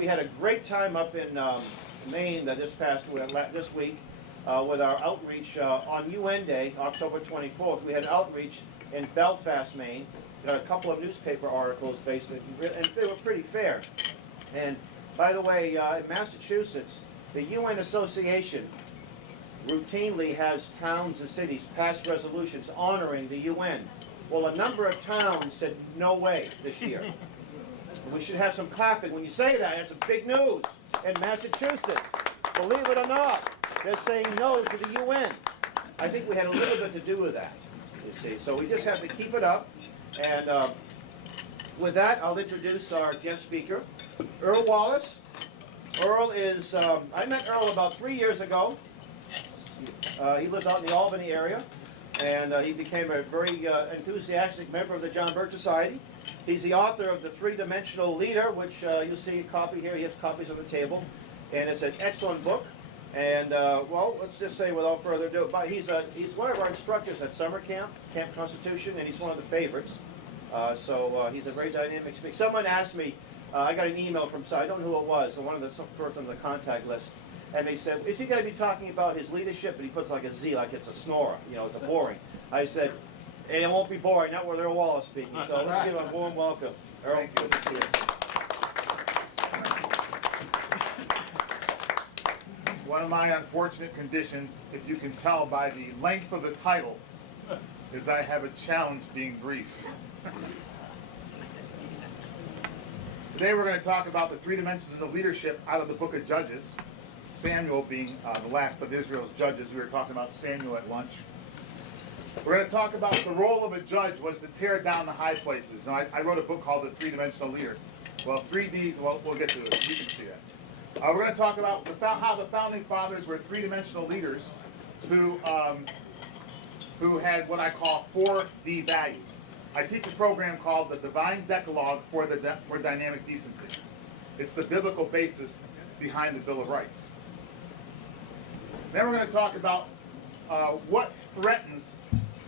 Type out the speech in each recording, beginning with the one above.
We had a great time up in Maine this week with our outreach on UN Day, October 24th. We had outreach in Belfast, Maine. Got a couple of newspaper articles based in, and they were pretty fair. And by the way, in Massachusetts, the UN Association routinely has towns and cities pass resolutions honoring the UN. Well, a number of towns said no way this year. We should have some clapping when you say that. That's some big news in Massachusetts. Believe it or not, they're saying no to the UN. I think we had a little bit to do with that, you see. So we just have to keep it up. And with that, I'll introduce our guest speaker, Earl Wallace. Earl is, I met Earl about 3 years ago. He lives out in the Albany area. And he became a very enthusiastic member of the John Birch Society. He's the author of The Three-Dimensional Leader, which you'll see a copy here. He has copies on the table. And it's an excellent book. And, well, let's just say without further ado, he's one of our instructors at summer camp, Camp Constitution, and he's one of the favorites. So he's a very dynamic speaker. Someone asked me, I got an email from, I don't know who it was, one of the person on the contact list. And they said, is he going to be talking about his leadership? And he puts like a Z, like it's a snorer. You know, it's a boring. I said, and it won't be boring, not with Earl Wallace speaking. So let's give him a warm welcome. Earl, good to see you. One of my unfortunate conditions, if you can tell by the length of the title, is I have a challenge being brief. Today we're going to talk about the three dimensions of leadership out of the book of Judges. Samuel being the last of Israel's judges. We were talking about Samuel at lunch. We're going to talk about the role of a judge was to tear down the high places. Now, I wrote a book called The Three-Dimensional Leader. Well, 3Ds, well, we'll get to it. You can see that. We're going to talk about how the Founding Fathers were three-dimensional leaders who had what I call 4D values. I teach a program called the Divine Decalogue for Dynamic Decency. It's the biblical basis behind the Bill of Rights. Then we're going to talk about what threatens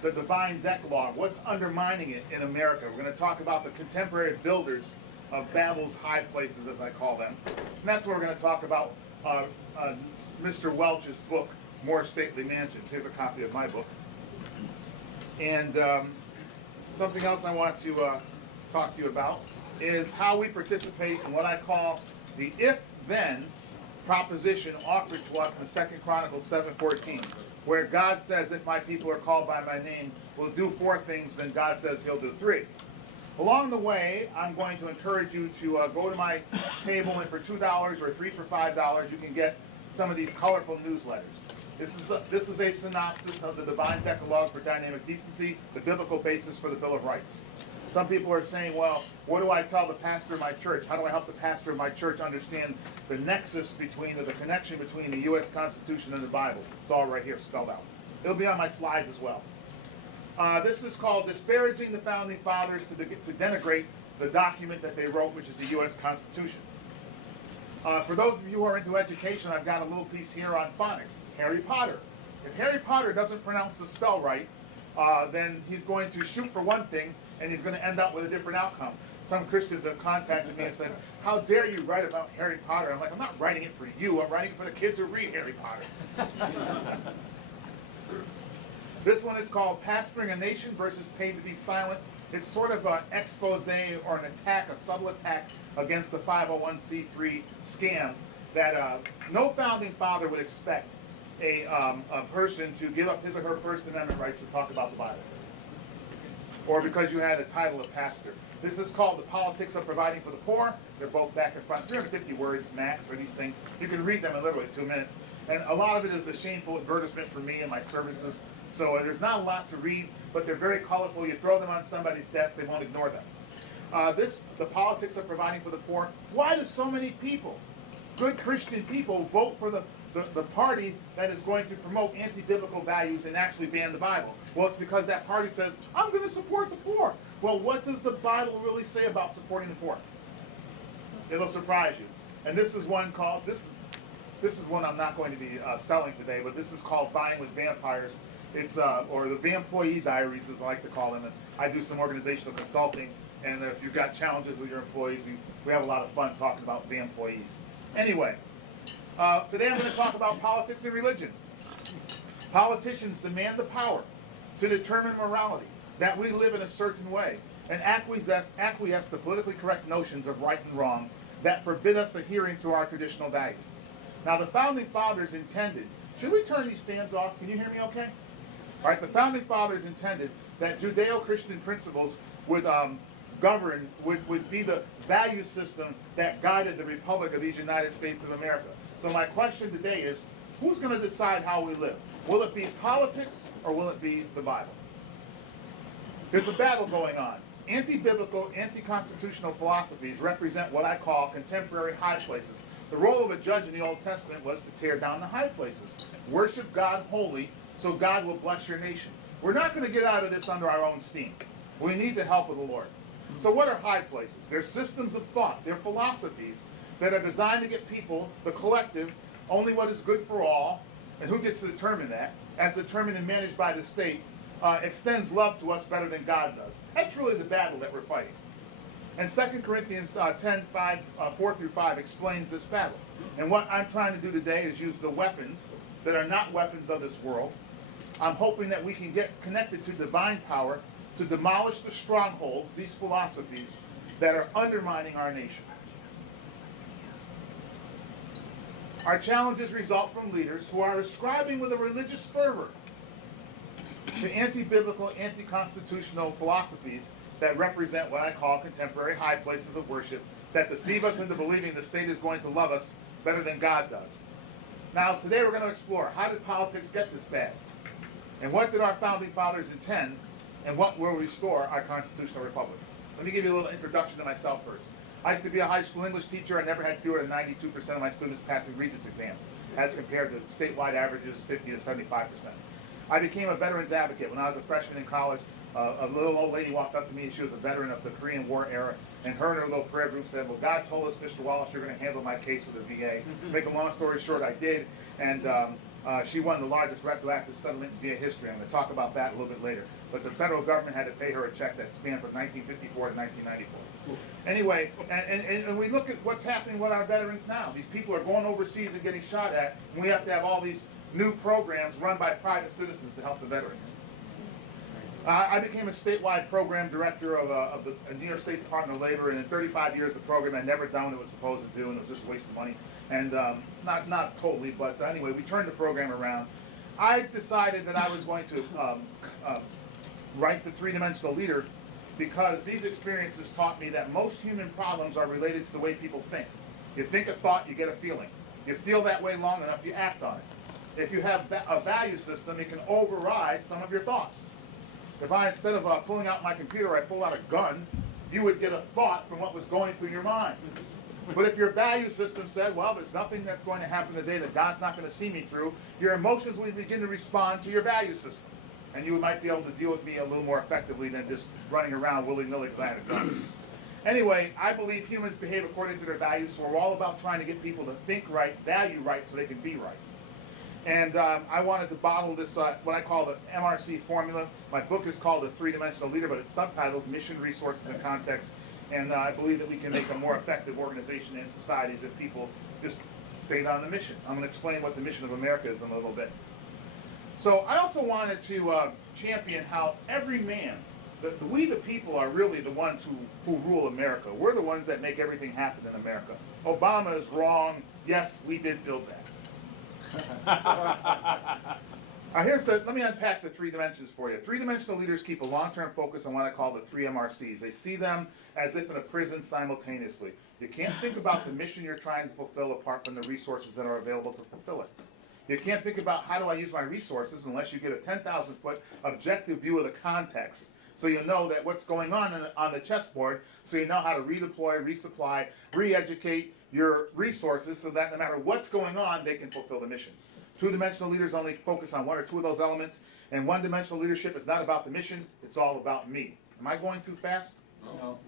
the Divine Decalogue, what's undermining it in America. We're going to talk about the contemporary builders of Babel's high places, as I call them. And that's what we're going to talk about Mr. Welch's book, More Stately Mansions. Here's a copy of my book. And something else I want to talk to you about is how we participate in what I call the if-then proposition offered to us in 2 Chronicles 7:14, where God says, if my people are called by my name, will do 4 things, then God says he'll do 3. Along the way, I'm going to encourage you to go to my table, and for $2 or 3 for $5, you can get some of these colorful newsletters. This is a synopsis of the Divine Decalogue for Dynamic Decency, the biblical basis for the Bill of Rights. Some people are saying, well, what do I tell the pastor of my church? How do I help the pastor of my church understand the nexus between, or the connection between the U.S. Constitution and the Bible? It's all right here spelled out. It'll be on my slides as well. This is called Disparaging the Founding Fathers to Denigrate the Document that they wrote, which is the U.S. Constitution. For those of you who are into education, I've got a little piece here on phonics. Harry Potter. If Harry Potter doesn't pronounce the spell right, then he's going to shoot for one thing, and he's going to end up with a different outcome. Some Christians have contacted me and said, how dare you write about Harry Potter? I'm like, I'm not writing it for you. I'm writing it for the kids who read Harry Potter. This one is called Pastoring a Nation versus Paid to be Silent. It's sort of an expose or an attack, a subtle attack against the 501c3 scam that no founding father would expect a person to give up his or her First Amendment rights to talk about the Bible, or because you had a title of pastor. This is called The Politics of Providing for the Poor. They're both back in front. 350 words max are these things. You can read them in literally 2 minutes. And a lot of it is a shameful advertisement for me and my services. So there's not a lot to read, but they're very colorful. You throw them on somebody's desk, they won't ignore them. The Politics of Providing for the Poor. Why do so many people, good Christian people, vote for the party that is going to promote anti-biblical values and actually ban the Bible? Well, it's because that party says, I'm going to support the poor. Well, what does the Bible really say about supporting the poor? It'll surprise you. And this is one called, this is one I'm not going to be selling today, but this is called Vying with Vampires. It's, or the Vamployee Diaries, as I like to call them. And I do some organizational consulting, And if you've got challenges with your employees, we have a lot of fun talking about the employees. Anyway, today I'm going to talk about politics and religion. Politicians demand the power to determine morality, that we live in a certain way, and acquiesce to politically correct notions of right and wrong that forbid us adhering to our traditional values. Now, the Founding Fathers intended, should we turn these fans off? Can you hear me okay? All right, the Founding Fathers intended that Judeo-Christian principles would govern, would be the value system that guided the Republic of these United States of America. So my question today is, who's going to decide how we live? Will it be politics or will it be the Bible? There's a battle going on. Anti-biblical, anti-constitutional philosophies represent what I call contemporary high places. The role of a judge in the Old Testament was to tear down the high places. Worship God holy, so God will bless your nation. We're not going to get out of this under our own steam. We need the help of the Lord. So what are high places? They're systems of thought. They're philosophies that are designed to get people, the collective, only what is good for all, and who gets to determine that, as determined and managed by the state, extends love to us better than God does. That's really the battle that we're fighting. And 2 Corinthians 4 through 5 explains this battle. And what I'm trying to do today is use the weapons that are not weapons of this world. I'm hoping that we can get connected to divine power to demolish the strongholds, these philosophies, that are undermining our nation. Our challenges result from leaders who are ascribing with a religious fervor to anti-biblical, anti-constitutional philosophies that represent what I call contemporary high places of worship that deceive us into believing the state is going to love us better than God does. Now, today we're going to explore, how did politics get this bad? And what did our Founding Fathers intend? And what will restore our constitutional republic? Let me give you a little introduction to myself first. I used to be a high school English teacher. I never had fewer than 92% of my students passing Regents exams, as compared to statewide averages 50 to 75%. I became a veterans advocate. When I was a freshman in college, a little old lady walked up to me, and she was a veteran of the Korean War era, and her and her little prayer group said, well, God told us, Mr. Wallace, you're going to handle my case with the VA. Make a long story short, I did, and she won the largest retroactive settlement in VA history. I'm going to talk about that a little bit later. But the federal government had to pay her a check that spanned from 1954 to 1994. Anyway, and we look at what's happening with our veterans now. These people are going overseas and getting shot at, and we have to have all these new programs run by private citizens to help the veterans. I became a statewide program director of the New York State Department of Labor, and in 35 years the program had never done what it was supposed to do, and it was just a waste of money. And not totally, but anyway, we turned the program around. I decided that I was going to write The Three-Dimensional Leader, because these experiences taught me that most human problems are related to the way people think. You think a thought, you get a feeling. You feel that way long enough, you act on it. If you have a value system, it can override some of your thoughts. If I, instead of pulling out my computer, I pull out a gun, you would get a thought from what was going through your mind. But if your value system said, well, there's nothing that's going to happen today that God's not going to see me through, your emotions will begin to respond to your value system. And you might be able to deal with me a little more effectively than just running around willy-nilly glad to come. Anyway, I believe humans behave according to their values, so we're all about trying to get people to think right, value right, so they can be right. And I wanted to bottle this, what I call the MRC formula. My book is called The Three-Dimensional Leader, but it's subtitled Mission, Resources, and Context. And I believe that we can make a more effective organization and societies if people just stayed on the mission. I'm going to explain what the mission of America is in a little bit. So I also wanted to champion how every man, we the people are really the ones who rule America. We're the ones that make everything happen in America. Obama is wrong. Yes, we did build that. Let me unpack the three dimensions for you. Three-dimensional leaders keep a long-term focus on what I call the three MRCs. They see them as if in a prison simultaneously. You can't think about the mission you're trying to fulfill apart from the resources that are available to fulfill it. You can't think about how do I use my resources unless you get a 10,000-foot objective view of the context, so you know that what's going on the chessboard, so you know how to redeploy, resupply, re-educate your resources so that no matter what's going on, they can fulfill the mission. Two-dimensional leaders only focus on one or two of those elements, and one-dimensional leadership is not about the mission, it's all about me. Am I going too fast? No.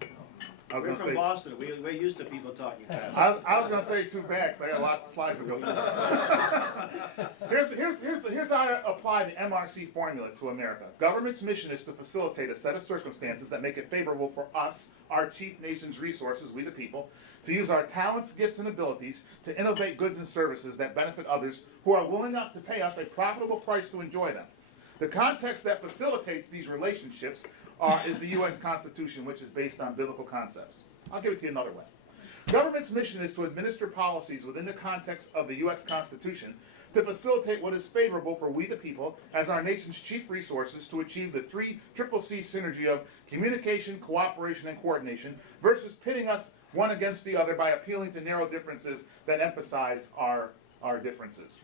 I was We're going to from say. Boston. We're used to people talking fast. I was going to say too bad because I got a lot of slides to go through. Here's how I apply the MRC formula to America. Government's mission is to facilitate a set of circumstances that make it favorable for us, our chief nation's resources, we the people, to use our talents, gifts, and abilities to innovate goods and services that benefit others who are willing enough to pay us a profitable price to enjoy them. The context that facilitates these relationships is the U.S. Constitution, which is based on biblical concepts. I'll give it to you another way. Government's mission is to administer policies within the context of the U.S. Constitution to facilitate what is favorable for we the people as our nation's chief resources to achieve the three triple C synergy of communication, cooperation, and coordination versus pitting us one against the other by appealing to narrow differences that emphasize our differences.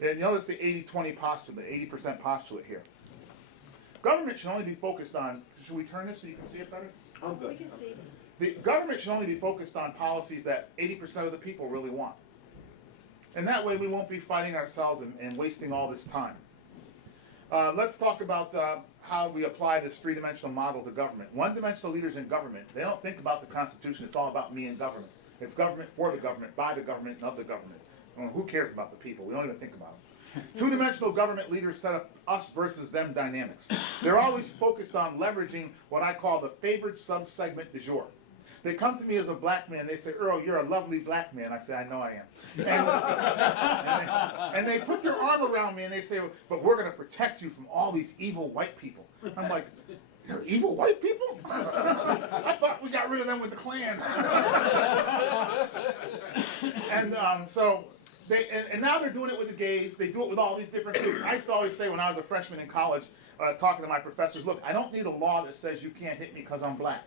And notice the 80-20 postulate, the 80% postulate here. Government should only be focused on, should we turn this so you can see it better? I'm good. The government should only be focused on policies that 80% of the people really want. And that way we won't be fighting ourselves and wasting all this time. Let's talk about how we apply this three-dimensional model to government. One-dimensional leaders in government, they don't think about the Constitution. It's all about me and government. It's government for the government, by the government, and of the government. Well, who cares about the people? We don't even think about them. Two-dimensional government leaders set up us versus them dynamics. They're always focused on leveraging what I call the favored sub-segment du jour. They come to me as a black man. They say, Earl, you're a lovely black man. I say, I know I am. And they put their arm around me and they say, but we're going to protect you from all these evil white people. I'm like, they're evil white people? I thought we got rid of them with the Klan. And so and now they're doing it with the gays. They do it with all these different groups. I used to always say when I was a freshman in college, talking to my professors, look, I don't need a law that says you can't hit me because I'm black.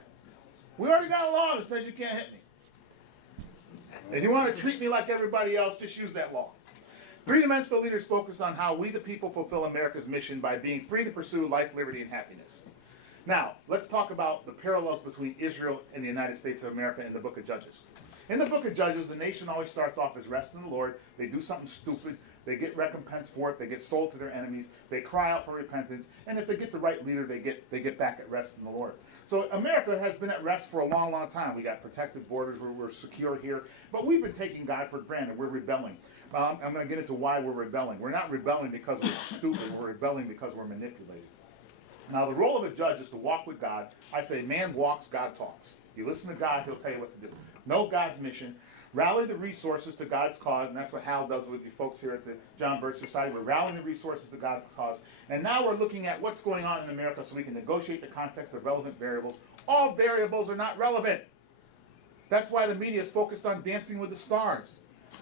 We already got a law that says you can't hit me. If you want to treat me like everybody else, just use that law. Three-dimensional leaders focus on how we the people fulfill America's mission by being free to pursue life, liberty, and happiness. Now, let's talk about the parallels between Israel and the United States of America in the book of Judges. In the book of Judges, the nation always starts off as rest in the Lord. They do something stupid. They get recompense for it. They get sold to their enemies. They cry out for repentance. And if they get the right leader, they get back at rest in the Lord. So America has been at rest for a long, long time. We got protected borders. We're secure here. But we've been taking God for granted. We're rebelling. I'm going to get into why we're rebelling. We're not rebelling because we're stupid. We're rebelling because we're manipulated. Now, the role of a judge is to walk with God. I say man walks, God talks. You listen to God, he'll tell you what to do. Know God's mission. Rally the resources to God's cause, and that's what Hal does with you folks here at the John Birch Society. We're rallying the resources to God's cause. And now we're looking at what's going on in America so we can negotiate the context of relevant variables. All variables are not relevant. That's why the media is focused on Dancing with the Stars.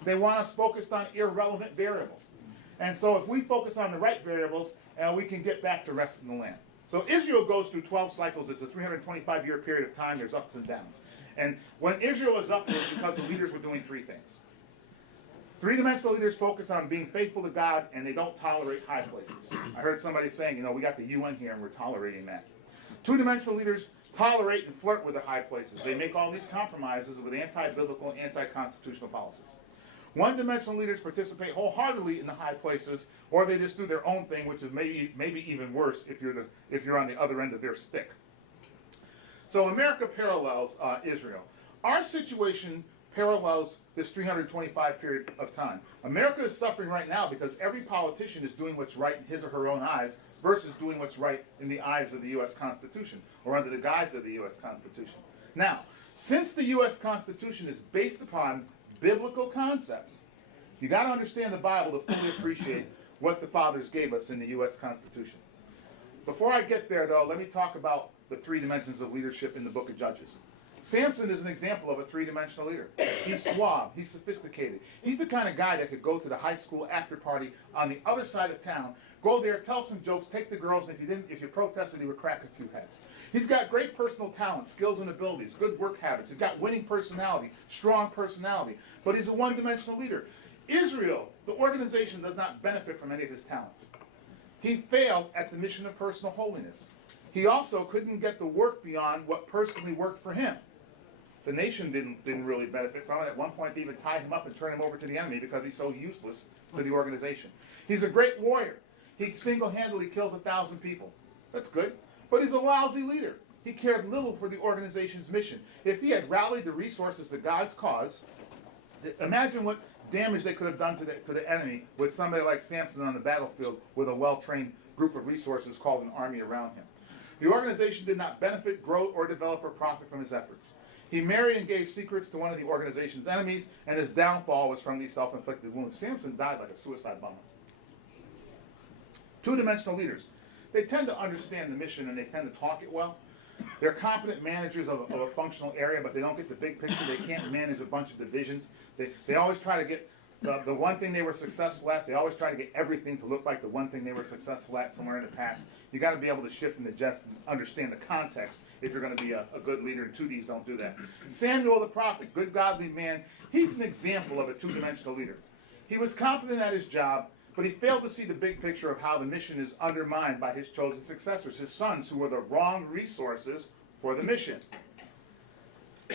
They want us focused on irrelevant variables. And so if we focus on the right variables, we can get back to rest in the land. So Israel goes through 12 cycles. It's a 325-year period of time. There's ups and downs. And when Israel was up, it was because the leaders were doing three things. Three-dimensional leaders focus on being faithful to God, and they don't tolerate high places. I heard somebody saying, we got the UN here, and we're tolerating that. Two-dimensional leaders tolerate and flirt with the high places. They make all these compromises with anti-biblical and anti-constitutional policies. One-dimensional leaders participate wholeheartedly in the high places, or they just do their own thing, which is maybe even worse if you're on the other end of their stick. So America parallels Israel. Our situation parallels this 325 period of time. America is suffering right now because every politician is doing what's right in his or her own eyes versus doing what's right in the eyes of the U.S. Constitution or under the guise of the U.S. Constitution. Now, since the U.S. Constitution is based upon biblical concepts, you got to understand the Bible to fully appreciate what the fathers gave us in the U.S. Constitution. Before I get there, though, let me talk about the three dimensions of leadership in the book of Judges. Samson is an example of a three-dimensional leader. He's suave. He's sophisticated. He's the kind of guy that could go to the high school after party on the other side of town, go there, tell some jokes, take the girls, and if you protested, he would crack a few heads. He's got great personal talent, skills and abilities, good work habits. He's got winning personality, strong personality, but he's a one-dimensional leader. Israel, the organization, does not benefit from any of his talents. He failed at the mission of personal holiness. He also couldn't get the work beyond what personally worked for him. The nation didn't really benefit from it. At one point, they even tied him up and turned him over to the enemy because he's so useless to the organization. He's a great warrior. He single-handedly kills 1,000 people. That's good. But he's a lousy leader. he cared little for the organization's mission. If he had rallied the resources to God's cause, imagine what damage they could have done to the enemy with somebody like Samson on the battlefield with a well-trained group of resources called an army around him. The organization did not benefit, grow, or develop or profit from his efforts. He married and gave secrets to one of the organization's enemies, and his downfall was from these self-inflicted wounds. Samson died like a suicide bomber. Two-dimensional leaders. They tend to understand the mission and they tend to talk it well. They're competent managers of a functional area, but they don't get the big picture. They can't manage a bunch of divisions. They always try to get the one thing they were successful at. They always try to get everything to look like the one thing they were successful at somewhere in the past. You got to be able to shift and adjust and understand the context if you're going to be a good leader, and 2Ds don't do that. Samuel the prophet, good godly man, he's an example of a two-dimensional leader. He was competent at his job, but he failed to see the big picture of how the mission is undermined by his chosen successors, his sons, who were the wrong resources for the mission.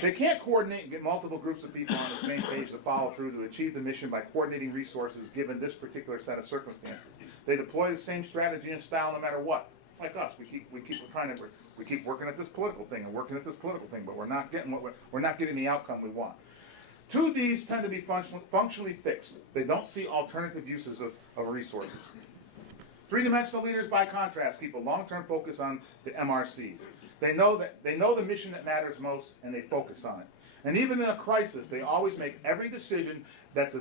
They can't coordinate and get multiple groups of people on the same page to follow through to achieve the mission by coordinating resources given this particular set of circumstances. They deploy the same strategy and style no matter what. It's like us. We keep working at this political thing and working at this political thing, but we're not getting the outcome we want. 2Ds tend to be functionally fixed. They don't see alternative uses of resources. Three-dimensional leaders, by contrast, keep a long-term focus on the MRCs. They know the mission that matters most, and they focus on it. And even in a crisis, they always make every decision that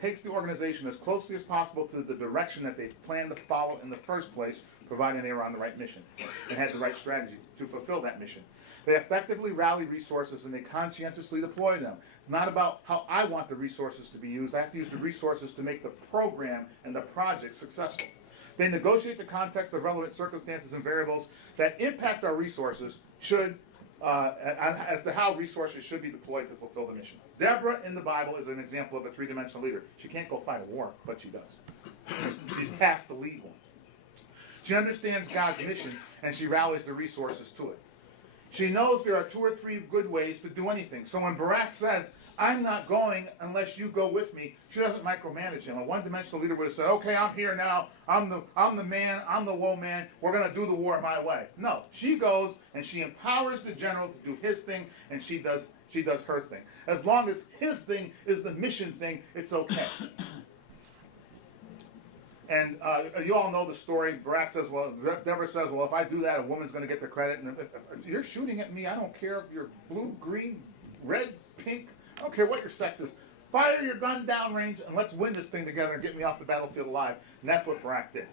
takes the organization as closely as possible to the direction that they planned to follow in the first place, providing they were on the right mission and had the right strategy to fulfill that mission. They effectively rally resources and they conscientiously deploy them. It's not about how I want the resources to be used. I have to use the resources to make the program and the project successful. They negotiate the context of relevant circumstances and variables that impact our resources as to how resources should be deployed to fulfill the mission. Deborah in the Bible is an example of a three-dimensional leader. She can't go fight a war, but she does. She's tasked to lead one. She understands God's mission and she rallies the resources to it. She knows there are 2 or 3 good ways to do anything. So when Barak says, I'm not going unless you go with me, she doesn't micromanage him. A one-dimensional leader would have said, okay, I'm here now. I'm the man. I'm the woe man. We're going to do the war my way. No, she goes and she empowers the general to do his thing, and she does her thing. As long as his thing is the mission thing, it's okay. And you all know the story. Barak says, well, Deborah says, well, if I do that, a woman's going to get the credit. And if you're shooting at me, I don't care if you're blue, green, red, pink. I don't care what your sex is. Fire your gun downrange and let's win this thing together and get me off the battlefield alive. And that's what Barak did.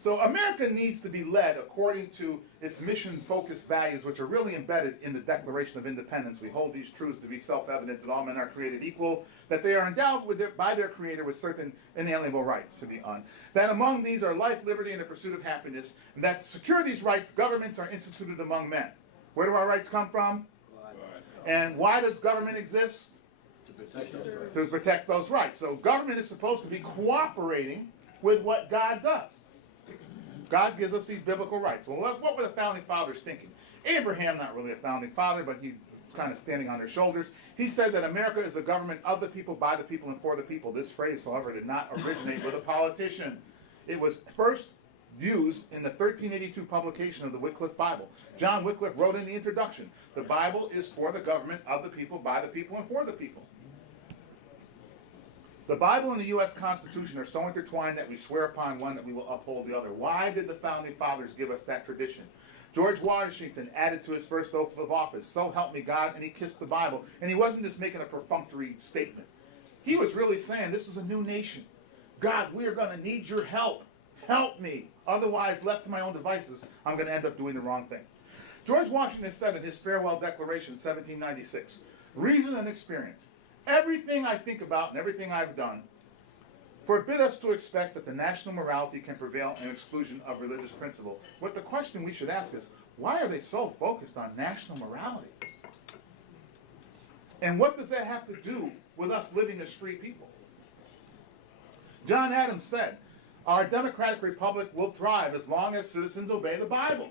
So America needs to be led according to its mission-focused values, which are really embedded in the Declaration of Independence. We hold these truths to be self-evident, that all men are created equal, that they are endowed by their Creator with certain inalienable rights, to be on. That among these are life, liberty, and the pursuit of happiness, and that to secure these rights, governments are instituted among men. Where do our rights come from? And why does government exist? To protect those rights. So government is supposed to be cooperating with what God does. God gives us these biblical rights. Well, what were the founding fathers thinking? Abraham, not really a founding father, but he was kind of standing on their shoulders. He said that America is a government of the people, by the people, and for the people. This phrase, however, did not originate with a politician. It was first used in the 1382 publication of the Wycliffe Bible. John Wycliffe wrote in the introduction, the Bible is for the government of the people, by the people, and for the people. The Bible and the U.S. Constitution are so intertwined that we swear upon one that we will uphold the other. Why did the founding fathers give us that tradition? George Washington added to his first oath of office, so help me God, and he kissed the Bible. And he wasn't just making a perfunctory statement. He was really saying, this is a new nation. God, we are going to need your help. Help me. Otherwise, left to my own devices, I'm going to end up doing the wrong thing. George Washington said in his farewell declaration, 1796, reason and experience. Everything I think about and everything I've done forbid us to expect that the national morality can prevail in exclusion of religious principle. What the question we should ask is, why are they so focused on national morality? And what does that have to do with us living as free people? John Adams said, our democratic republic will thrive as long as citizens obey the Bible.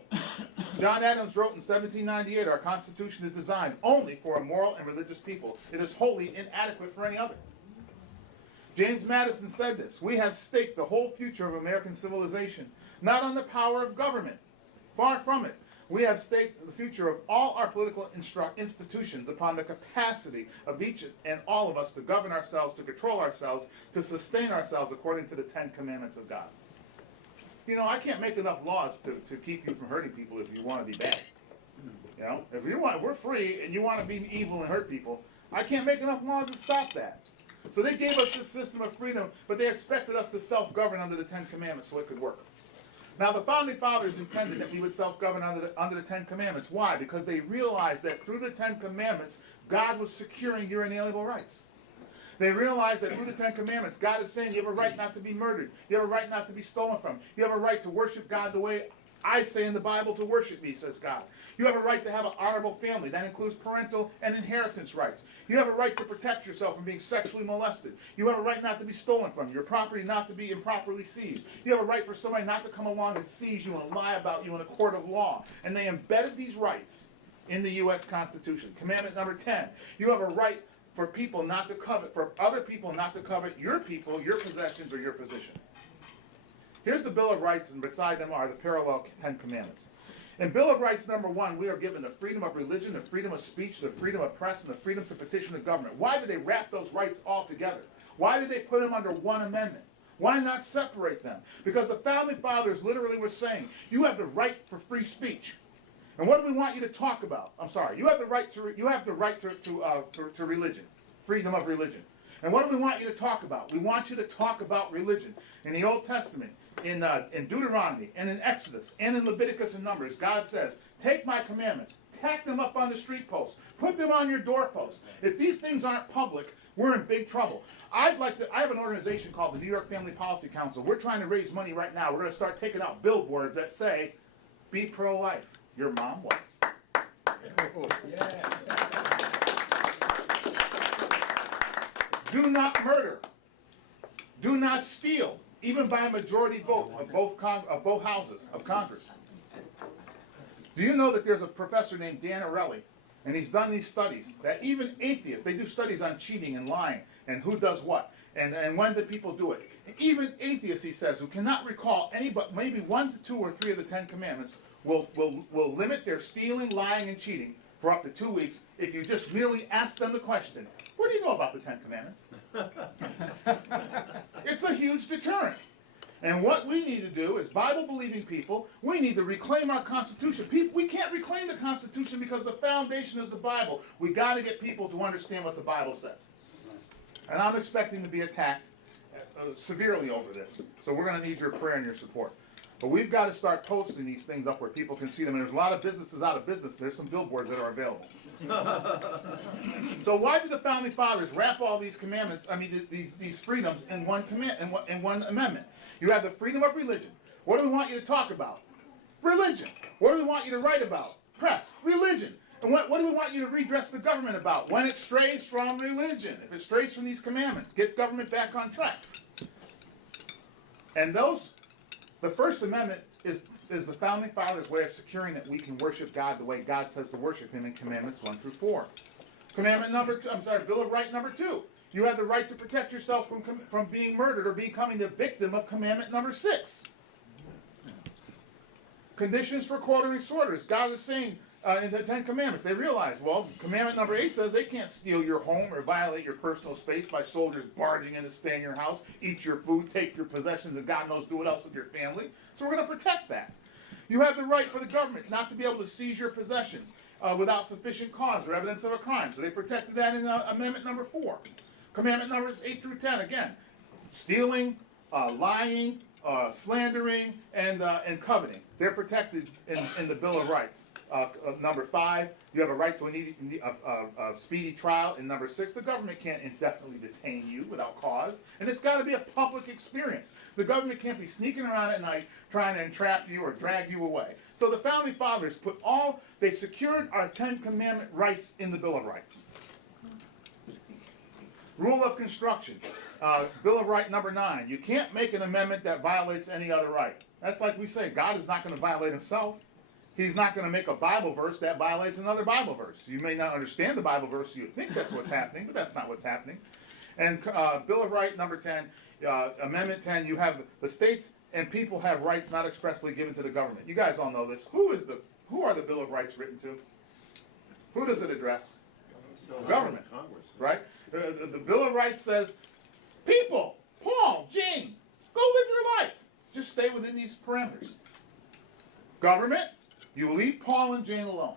John Adams wrote in 1798, our Constitution is designed only for a moral and religious people. It is wholly inadequate for any other. James Madison said this, we have staked the whole future of American civilization, not on the power of government. Far from it. We have staked the future of all our political institutions upon the capacity of each and all of us to govern ourselves, to control ourselves, to sustain ourselves according to the 10 commandments of God. You know, I can't make enough laws to keep you from hurting people if you want to be bad. You know, if we're free and you want to be evil and hurt people, I can't make enough laws to stop that. So they gave us this system of freedom, but they expected us to self-govern under the 10 commandments so it could work. Now, the Founding Fathers intended that we would self-govern under the 10 commandments. Why? Because they realized that through the 10 commandments, God was securing your inalienable rights. They realized that through the 10 commandments, God is saying you have a right not to be murdered. You have a right not to be stolen from. You have a right to worship God the way I say in the Bible to worship me, says God. You have a right to have an honorable family. That includes parental and inheritance rights. You have a right to protect yourself from being sexually molested. You have a right not to be stolen from, your property not to be improperly seized. You have a right for somebody not to come along and seize you and lie about you in a court of law. And they embedded these rights in the U.S. Constitution. Commandment number 10, you have a right for people not to covet, for other people not to covet your people, your possessions, or your position. Here's the Bill of Rights, and beside them are the parallel 10 commandments. In Bill of Rights number 1, we are given the freedom of religion, the freedom of speech, the freedom of press, and the freedom to petition the government. Why did they wrap those rights all together? Why did they put them under one amendment? Why not separate them? Because the Founding Fathers literally were saying, you have the right for free speech. And what do we want you to talk about? I'm sorry, you have the right to religion, freedom of religion. And what do we want you to talk about? We want you to talk about religion. In the Old Testament, in Deuteronomy, and in Exodus, and in Leviticus and Numbers, God says, take my commandments, tack them up on the street posts, put them on your doorposts. If these things aren't public, we're in big trouble. I have an organization called the New York Family Policy Council. We're trying to raise money right now. We're going to start taking out billboards that say, be pro-life. Your mom was. Yeah. Do not murder. Do not steal, even by a majority vote of both houses of Congress. Do you know that there's a professor named Dan Ariely, and he's done these studies, that even atheists, they do studies on cheating and lying, and who does what, and when do people do it. And even atheists, he says, who cannot recall any but maybe 1 to 2 or 3 of the 10 commandments, will limit their stealing, lying, and cheating for up to 2 weeks if you just merely ask them the question, what do you know about the 10 commandments? It's a huge deterrent. And what we need to do as Bible-believing people, we need to reclaim our Constitution. We can't reclaim the Constitution because the foundation is the Bible. We've got to get people to understand what the Bible says. And I'm expecting to be attacked severely over this. So we're going to need your prayer and your support. But we've got to start posting these things up where people can see them. And there's a lot of businesses out of business. There's some billboards that are available. So why did the Founding Fathers wrap all these commandments, these freedoms in one amendment? You have the freedom of religion. What do we want you to talk about? Religion. What do we want you to write about? Press. Religion. And what do we want you to redress the government about? When it strays from religion. If it strays from these commandments, get government back on track. And the First Amendment is the Founding Fathers' way of securing that we can worship God the way God says to worship Him in Commandments 1 through 4. Bill of Rights number 2. You have the right to protect yourself from being murdered or becoming the victim of Commandment number 6. Conditions for quartering sorters. God is saying in the 10 Commandments, they realize, well, Commandment number 8 says they can't steal your home or violate your personal space by soldiers barging in to stay in your house, eat your food, take your possessions, and God knows do what else with your family. So we're going to protect that. You have the right for the government not to be able to seize your possessions without sufficient cause or evidence of a crime. So they protected that in Amendment number 4. Commandment numbers 8 through 10, again, stealing, lying, slandering, and coveting. They're protected in the Bill of Rights. Number 5, you have a right to a speedy trial. In number 6, the government can't indefinitely detain you without cause. And it's got to be a public experience. The government can't be sneaking around at night trying to entrap you or drag you away. So the Founding Fathers they secured our 10 Commandment rights in the Bill of Rights. Rule of construction. Bill of Rights number 9. You can't make an amendment that violates any other right. That's like we say, God is not going to violate himself. He's not going to make a Bible verse that violates another Bible verse. You may not understand the Bible verse, so you think that's what's happening, but that's not what's happening. And Bill of Rights number 10, Amendment 10, you have the states and people have rights not expressly given to the government. You guys all know this. Who is who are the Bill of Rights written to? Who does it address? Government. Congress. Right? The Bill of Rights says, people, Paul, Jane, go live your life. Just stay within these parameters. Government, you leave Paul and Jane alone.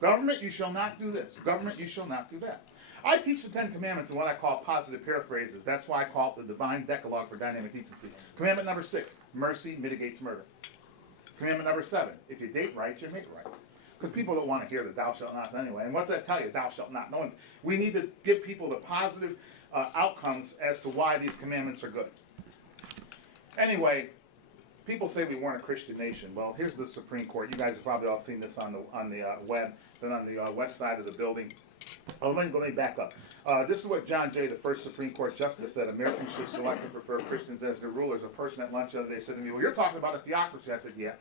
Government, you shall not do this. Government, you shall not do that. I teach the Ten Commandments in what I call positive paraphrases. That's why I call it the Divine Decalogue for Dynamic Decency. Commandment number 6, mercy mitigates murder. Commandment number 7, if you date right, you make right. Because people don't want to hear the thou shalt not anyway. And what's that tell you? Thou shalt not. We need to give people the positive outcomes as to why these commandments are good. Anyway, people say we weren't a Christian nation. Well, here's the Supreme Court. You guys have probably all seen this on the web, then on the west side of the building. Oh, let me back up. This is what John Jay, the first Supreme Court Justice, said. Americans should select and prefer Christians as their rulers. A person at lunch the other day said to me, well, you're talking about a theocracy. I said, yeah.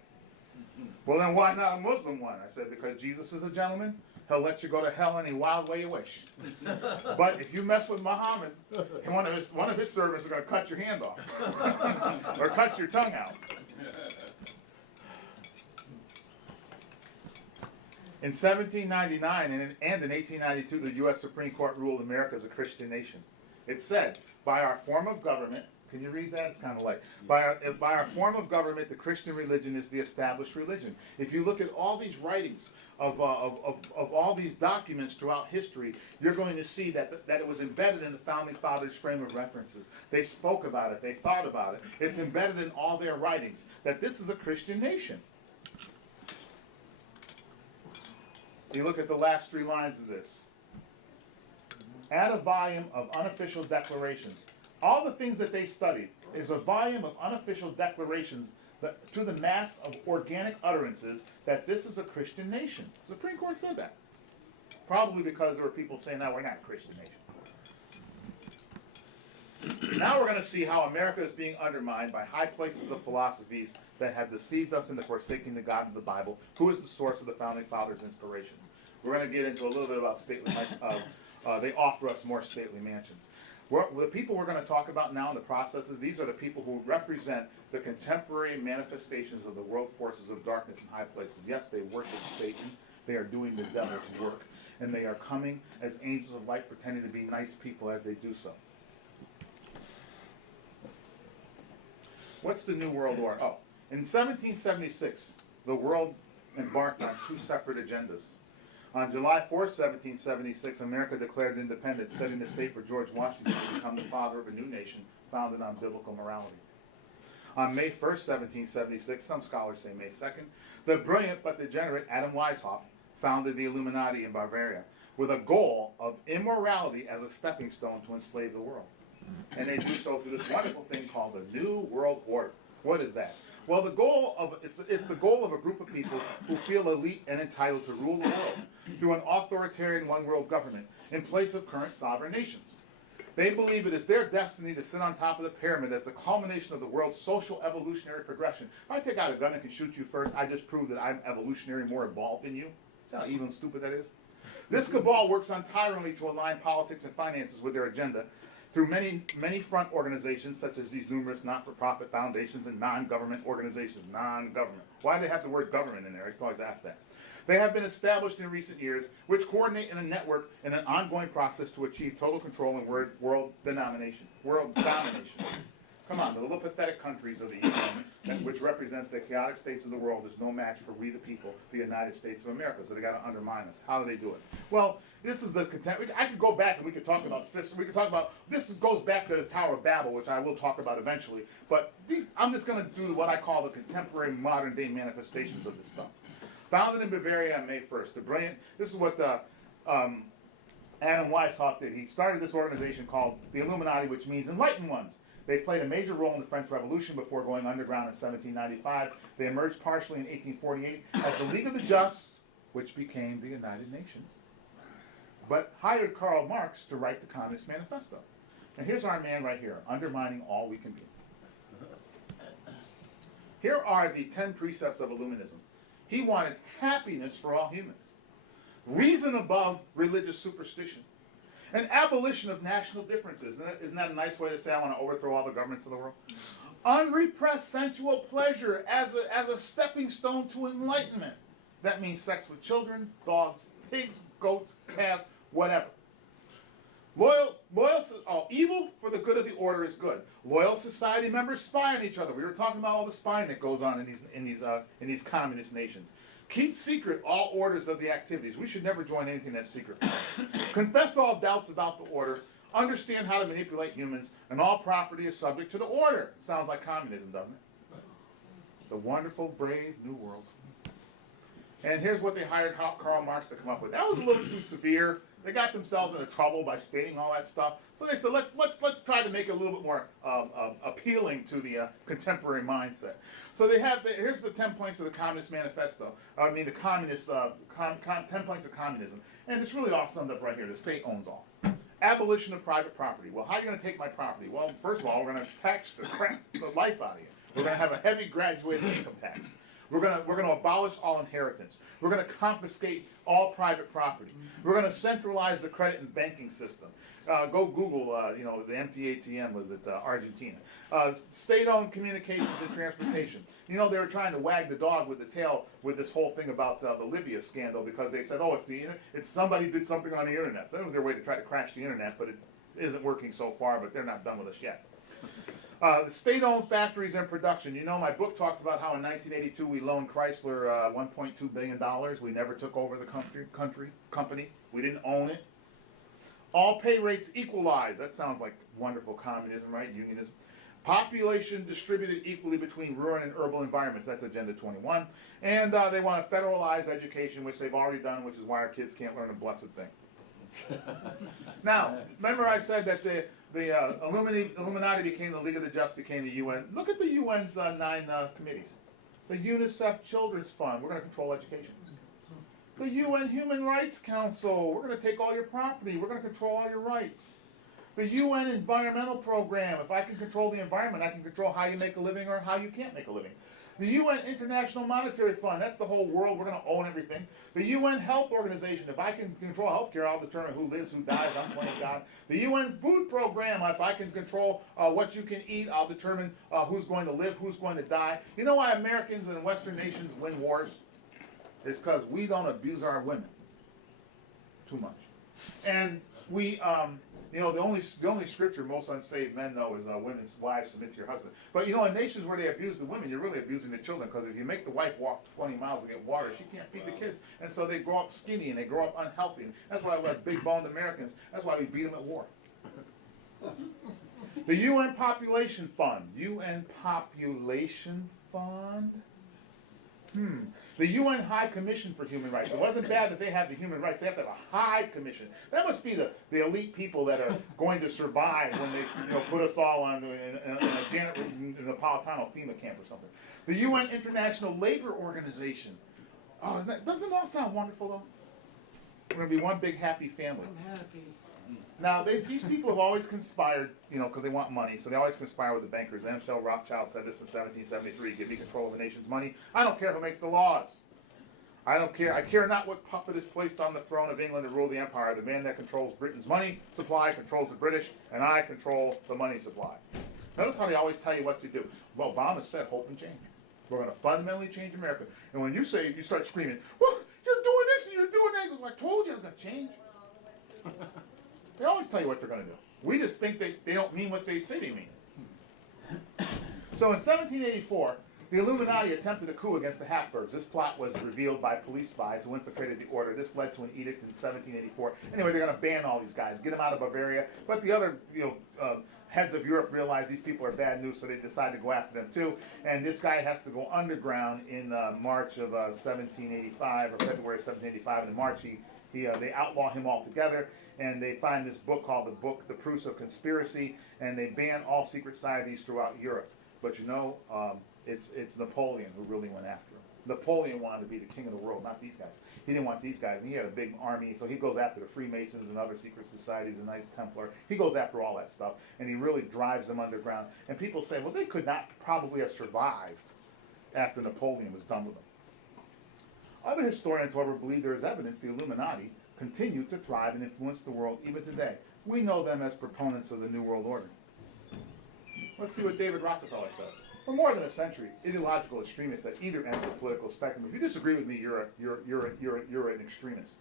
Well, then why not a Muslim one? I said, because Jesus is a gentleman. He'll let you go to hell any wild way you wish. But if you mess with Muhammad, one of his servants is going to cut your hand off or cut your tongue out. In 1799 and in 1892, the U.S. Supreme Court ruled America is a Christian nation. It said, by our form of government, can you read that? It's kind of late. By our form of government, the Christian religion is the established religion. If you look at all these writings of all these documents throughout history, you're going to see that it was embedded in the Founding Fathers' frame of references. They spoke about it. They thought about it. It's embedded in all their writings that this is a Christian nation. You look at the last 3 lines of this. Add a volume of unofficial declarations. All the things that they studied is a volume of unofficial declarations to the mass of organic utterances that this is a Christian nation. The Supreme Court said that. Probably because there were people saying, no, we're not a Christian nation. Now we're going to see how America is being undermined by high places of philosophies that have deceived us into forsaking the God of the Bible, who is the source of the Founding Fathers' inspirations. We're going to get into a little bit about stately, they offer us more stately mansions. The people we're going to talk about now in the processes, these are the people who represent the contemporary manifestations of the world forces of darkness in high places. Yes, they worship Satan. They are doing the devil's work. And they are coming as angels of light, pretending to be nice people as they do so. What's the New World Order? Oh, in 1776, the world embarked on 2 separate agendas. On July 4th, 1776, America declared independence, setting the state for George Washington to become the father of a new nation founded on biblical morality. On May 1st, 1776, some scholars say May 2nd, the brilliant but degenerate Adam Weishaupt founded the Illuminati in Bavaria with a goal of immorality as a stepping stone to enslave the world. And they do so through this wonderful thing called the New World Order. What is that? Well, it's the goal of a group of people who feel elite and entitled to rule the world through an authoritarian one-world government in place of current sovereign nations. They believe it is their destiny to sit on top of the pyramid as the culmination of the world's social evolutionary progression. If I take out a gun and can shoot you first, I just proved that I'm evolutionary more evolved than you. See how evil and stupid that is? This cabal works untiringly to align politics and finances with their agenda through many front organizations, such as these numerous not-for-profit foundations and non-government organizations. Non-government. Why do they have the word government in there? I used to always ask that. They have been established in recent years, which coordinate in a network in an ongoing process to achieve total control in world domination. Come on, the little pathetic countries of the Union, which represents the chaotic states of the world, is no match for we the people, the United States of America. So they got to undermine us. How do they do it? Well, this is the content. I could go back and we could talk about systems. We could talk about this. Goes back to the Tower of Babel, which I will talk about eventually. But I'm just going to do what I call the contemporary modern day manifestations of this stuff. Founded in Bavaria on May 1st, the brilliant. This is what Adam Weishaupt did. He started this organization called the Illuminati, which means enlightened ones. They played a major role in the French Revolution before going underground in 1795. They emerged partially in 1848 as the League of the Just, which became the United Nations, but hired Karl Marx to write the Communist Manifesto. And here's our man right here, undermining all we can be. Here are the 10 precepts of Illuminism. He wanted happiness for all humans, reason above religious superstition, an abolition of national differences. Isn't that a nice way to say I want to overthrow all the governments of the world? Unrepressed sensual pleasure as a stepping stone to enlightenment. That means sex with children, dogs, pigs, goats, calves, whatever. Evil for the good of the order is good. Loyal society members spy on each other. We were talking about all the spying that goes on in these communist nations. Keep secret all orders of the activities. We should never join anything that's secret. Confess all doubts about the order. Understand how to manipulate humans, and all property is subject to the order. Sounds like communism, doesn't it? It's a wonderful, brave new world. And here's what they hired Karl Marx to come up with. That was a little too severe. They got themselves into trouble by stating all that stuff. So they said, let's try to make it a little bit more appealing to the contemporary mindset. So they have here's the 10 points of the Communist Manifesto. I mean the communist 10 points of communism, and it's really all summed up right here. The state owns all. Abolition of private property. Well, how are you going to take my property? Well, first of all, we're going to tax the life out of you. We're going to have a heavy graduated income tax. We're going to abolish all inheritance. We're going to confiscate all private property. We're going to centralize the credit and banking system. Go Google, the empty ATM was at Argentina. State-owned communications and transportation. They were trying to wag the dog with the tail with this whole thing about the Libya scandal because they said, oh, it's somebody did something on the internet. So that was their way to try to crash the internet, but it isn't working so far, but they're not done with us yet. The state-owned factories and production. My book talks about how in 1982 we loaned Chrysler $1.2 billion. We never took over the company. We didn't own it. All pay rates equalized. That sounds like wonderful communism, right? Unionism. Population distributed equally between rural and urban environments. That's Agenda 21. And they want to federalize education, which they've already done, which is why our kids can't learn a blessed thing. Now, remember I said that the Illuminati became the League of the Just, became the UN. Look at the UN's 9 committees. The UNICEF Children's Fund, we're going to control education. The UN Human Rights Council, we're going to take all your property. We're going to control all your rights. The UN Environmental Program, if I can control the environment, I can control how you make a living or how you can't make a living. The UN International Monetary Fund, that's the whole world. We're going to own everything. The UN Health Organization, if I can control healthcare, I'll determine who lives, who dies. I'm playing God. The UN Food Program, if I can control what you can eat, I'll determine who's going to live, who's going to die. You know why Americans and Western nations win wars? It's because we don't abuse our women too much. And we, the only scripture most unsaved men know is women's wives submit to your husband. But in nations where they abuse the women, you're really abusing the children, because if you make the wife walk 20 miles to get water, she can't feed the kids. And so they grow up skinny and they grow up unhealthy. And that's why we have big-boned Americans. That's why we beat them at war. The UN Population Fund. UN Population Fund? The UN High Commission for Human Rights. It wasn't bad that they have the human rights. They have to have a high commission. That must be the elite people that are going to survive when they put us all in a Napolitano FEMA camp or something. The UN International Labor Organization. Oh, doesn't it all sound wonderful, though? We're going to be one big happy family. I'm happy. Now, these people have always conspired, because they want money, so they always conspire with the bankers. M. Rothschild said this in 1773, give me control of the nation's money. I don't care who makes the laws. I don't care. I care not what puppet is placed on the throne of England to rule the empire. The man that controls Britain's money supply controls the British, and I control the money supply. Notice how they always tell you what to do. Well, Obama said hope and change. We're going to fundamentally change America. And when you start screaming, well, you're doing this and you're doing that, he goes, well, I told you I was going to change. They always tell you what they're going to do. We just think they don't mean what they say they mean. So in 1784, the Illuminati attempted a coup against the Habsburgs. This plot was revealed by police spies who infiltrated the order. This led to an edict in 1784. Anyway, they're going to ban all these guys, get them out of Bavaria. But the other heads of Europe realized these people are bad news, so they decided to go after them too. And this guy has to go underground in March of 1785, or February 1785. And in March, they outlaw him altogether. And they find this book called The Proofs of Conspiracy, and they ban all secret societies throughout Europe. But it's Napoleon who really went after him. Napoleon wanted to be the king of the world, not these guys. He didn't want these guys, and he had a big army, so he goes after the Freemasons and other secret societies, the Knights Templar. He goes after all that stuff, and he really drives them underground. And people say, well, they could not probably have survived after Napoleon was done with them. Other historians, however, believe there is evidence the Illuminati continue to thrive and influence the world even today. We know them as proponents of the New World Order. Let's see what David Rockefeller says. For more than a century, ideological extremists at either end of the political spectrum, if you disagree with me, you're an extremist,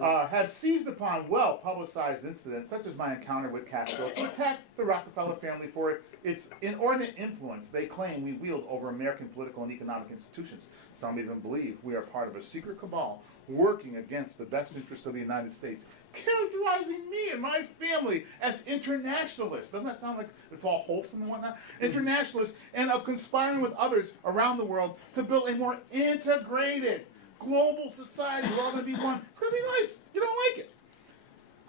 had seized upon well-publicized incidents, such as my encounter with Castro, to attack the Rockefeller family for its inordinate influence they claim we wield over American political and economic institutions. Some even believe we are part of a secret cabal working against the best interests of the United States, characterizing me and my family as internationalists. Doesn't that sound like it's all wholesome and whatnot? Internationalists, and of conspiring with others around the world to build a more integrated global society. We're all going to be one. It's going to be nice. You don't like it.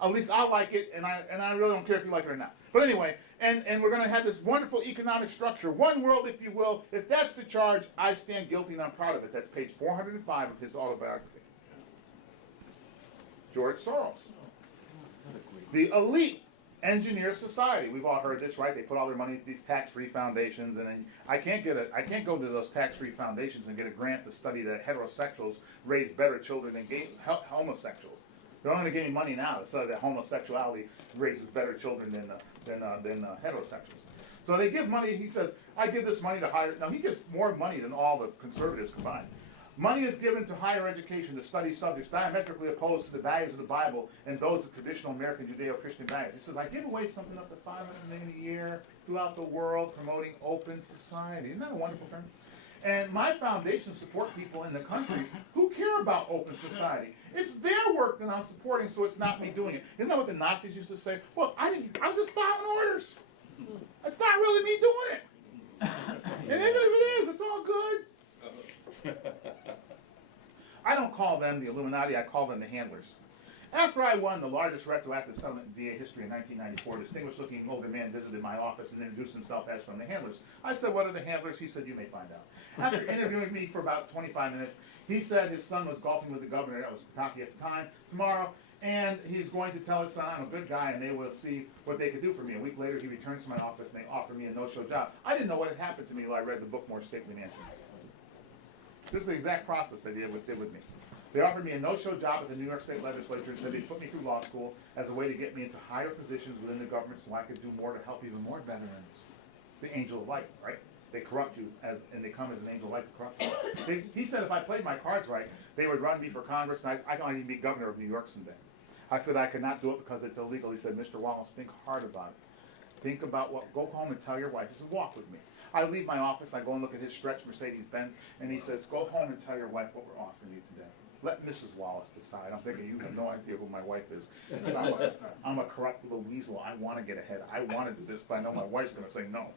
At least I like it, and I really don't care if you like it or not. But anyway, and we're going to have this wonderful economic structure, one world, if you will. If that's the charge, I stand guilty, and I'm proud of it. That's page 405 of his autobiography. George Soros. The elite engineer society. We've all heard this, right? They put all their money into these tax-free foundations, and then I can't go to those tax-free foundations and get a grant to study that heterosexuals raise better children than homosexuals. They're only going to give me money now to study that homosexuality raises better children than heterosexuals. So they give money. He says, I give this money to higher. Now he gives more money than all the conservatives combined. Money is given to higher education to study subjects diametrically opposed to the values of the Bible and those of traditional American Judeo-Christian values. He says, I give away something up to $500 million a year throughout the world promoting open society. Isn't that a wonderful term? And my foundation support people in the country who care about open society. It's their work that I'm supporting, so it's not me doing it. Isn't that what the Nazis used to say? Well, I was just following orders. It's not really me doing it. And even if it is, it's all good. I don't call them the Illuminati, I call them the handlers. After I won the largest retroactive settlement in VA history in 1994, a distinguished-looking older man visited my office and introduced himself as from the handlers. I said, what are the handlers? He said, you may find out. After interviewing me for about 25 minutes, he said his son was golfing with the governor, that was Kentucky at the time, tomorrow, and he's going to tell his son I'm a good guy and they will see what they could do for me. A week later, he returns to my office and they offer me a no-show job. I didn't know what had happened to me until I read the book More Stately Mansions. This is the exact process they did with me. They offered me a no-show job at the New York State Legislature and said they'd put me through law school as a way to get me into higher positions within the government so I could do more to help even more veterans. The angel of light, right? They corrupt you, and they come as an angel of light to corrupt you. He said if I played my cards right, they would run me for Congress, and I might even be governor of New York someday. I said I could not do it because it's illegal. He said, Mr. Wallace, think hard about it. Think about go home and tell your wife. He said, walk with me. I leave my office, I go and look at his stretch Mercedes-Benz, and he says, go home and tell your wife what we're offering you today. Let Mrs. Wallace decide. I'm thinking, you have no idea who my wife is. I'm a corrupt little weasel. I want to get ahead. I want to do this, but I know my wife's going to say no.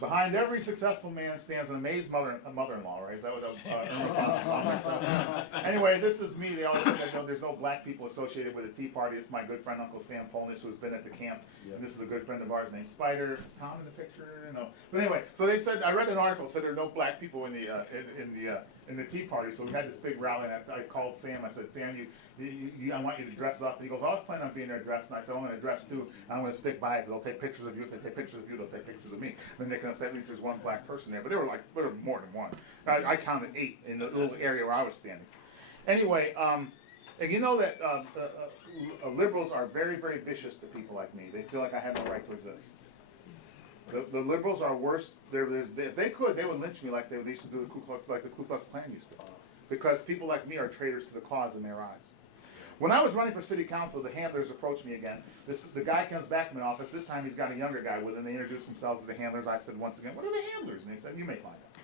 Behind every successful man stands an amazed mother-in-law, right? Is that what anyway, this is me. They always say that there's no black people associated with the Tea Party. This is my good friend, Uncle Sam Polnish, who's been at the camp. Yeah. And this is a good friend of ours named Spider. Is Tom in the picture? No. But anyway, so they said, I read an article that said there are no black people in the Tea Party. So we had this big rally, and I called Sam. I said, Sam, I want you to dress up. And he goes, I was planning on being there dressed. And I said, I'm going to dress too. And I'm going to stick by it because they'll take pictures of you. If they take pictures of you, they'll take pictures of me. Then they can say at least there's one black person there. But there were more than one. I counted 8 in the little area where I was standing. Anyway, and you know that liberals are very, very vicious to people like me. They feel like I have no right to exist. The liberals are worse. If they could, they would lynch me like they used to do the Ku Klux Klan used to. Because people like me are traitors to the cause in their eyes. When I was running for city council, the handlers approached me again. The guy comes back to my office. This time he's got a younger guy with him. They introduced themselves as the handlers. I said once again, what are the handlers? And they said, you may find out.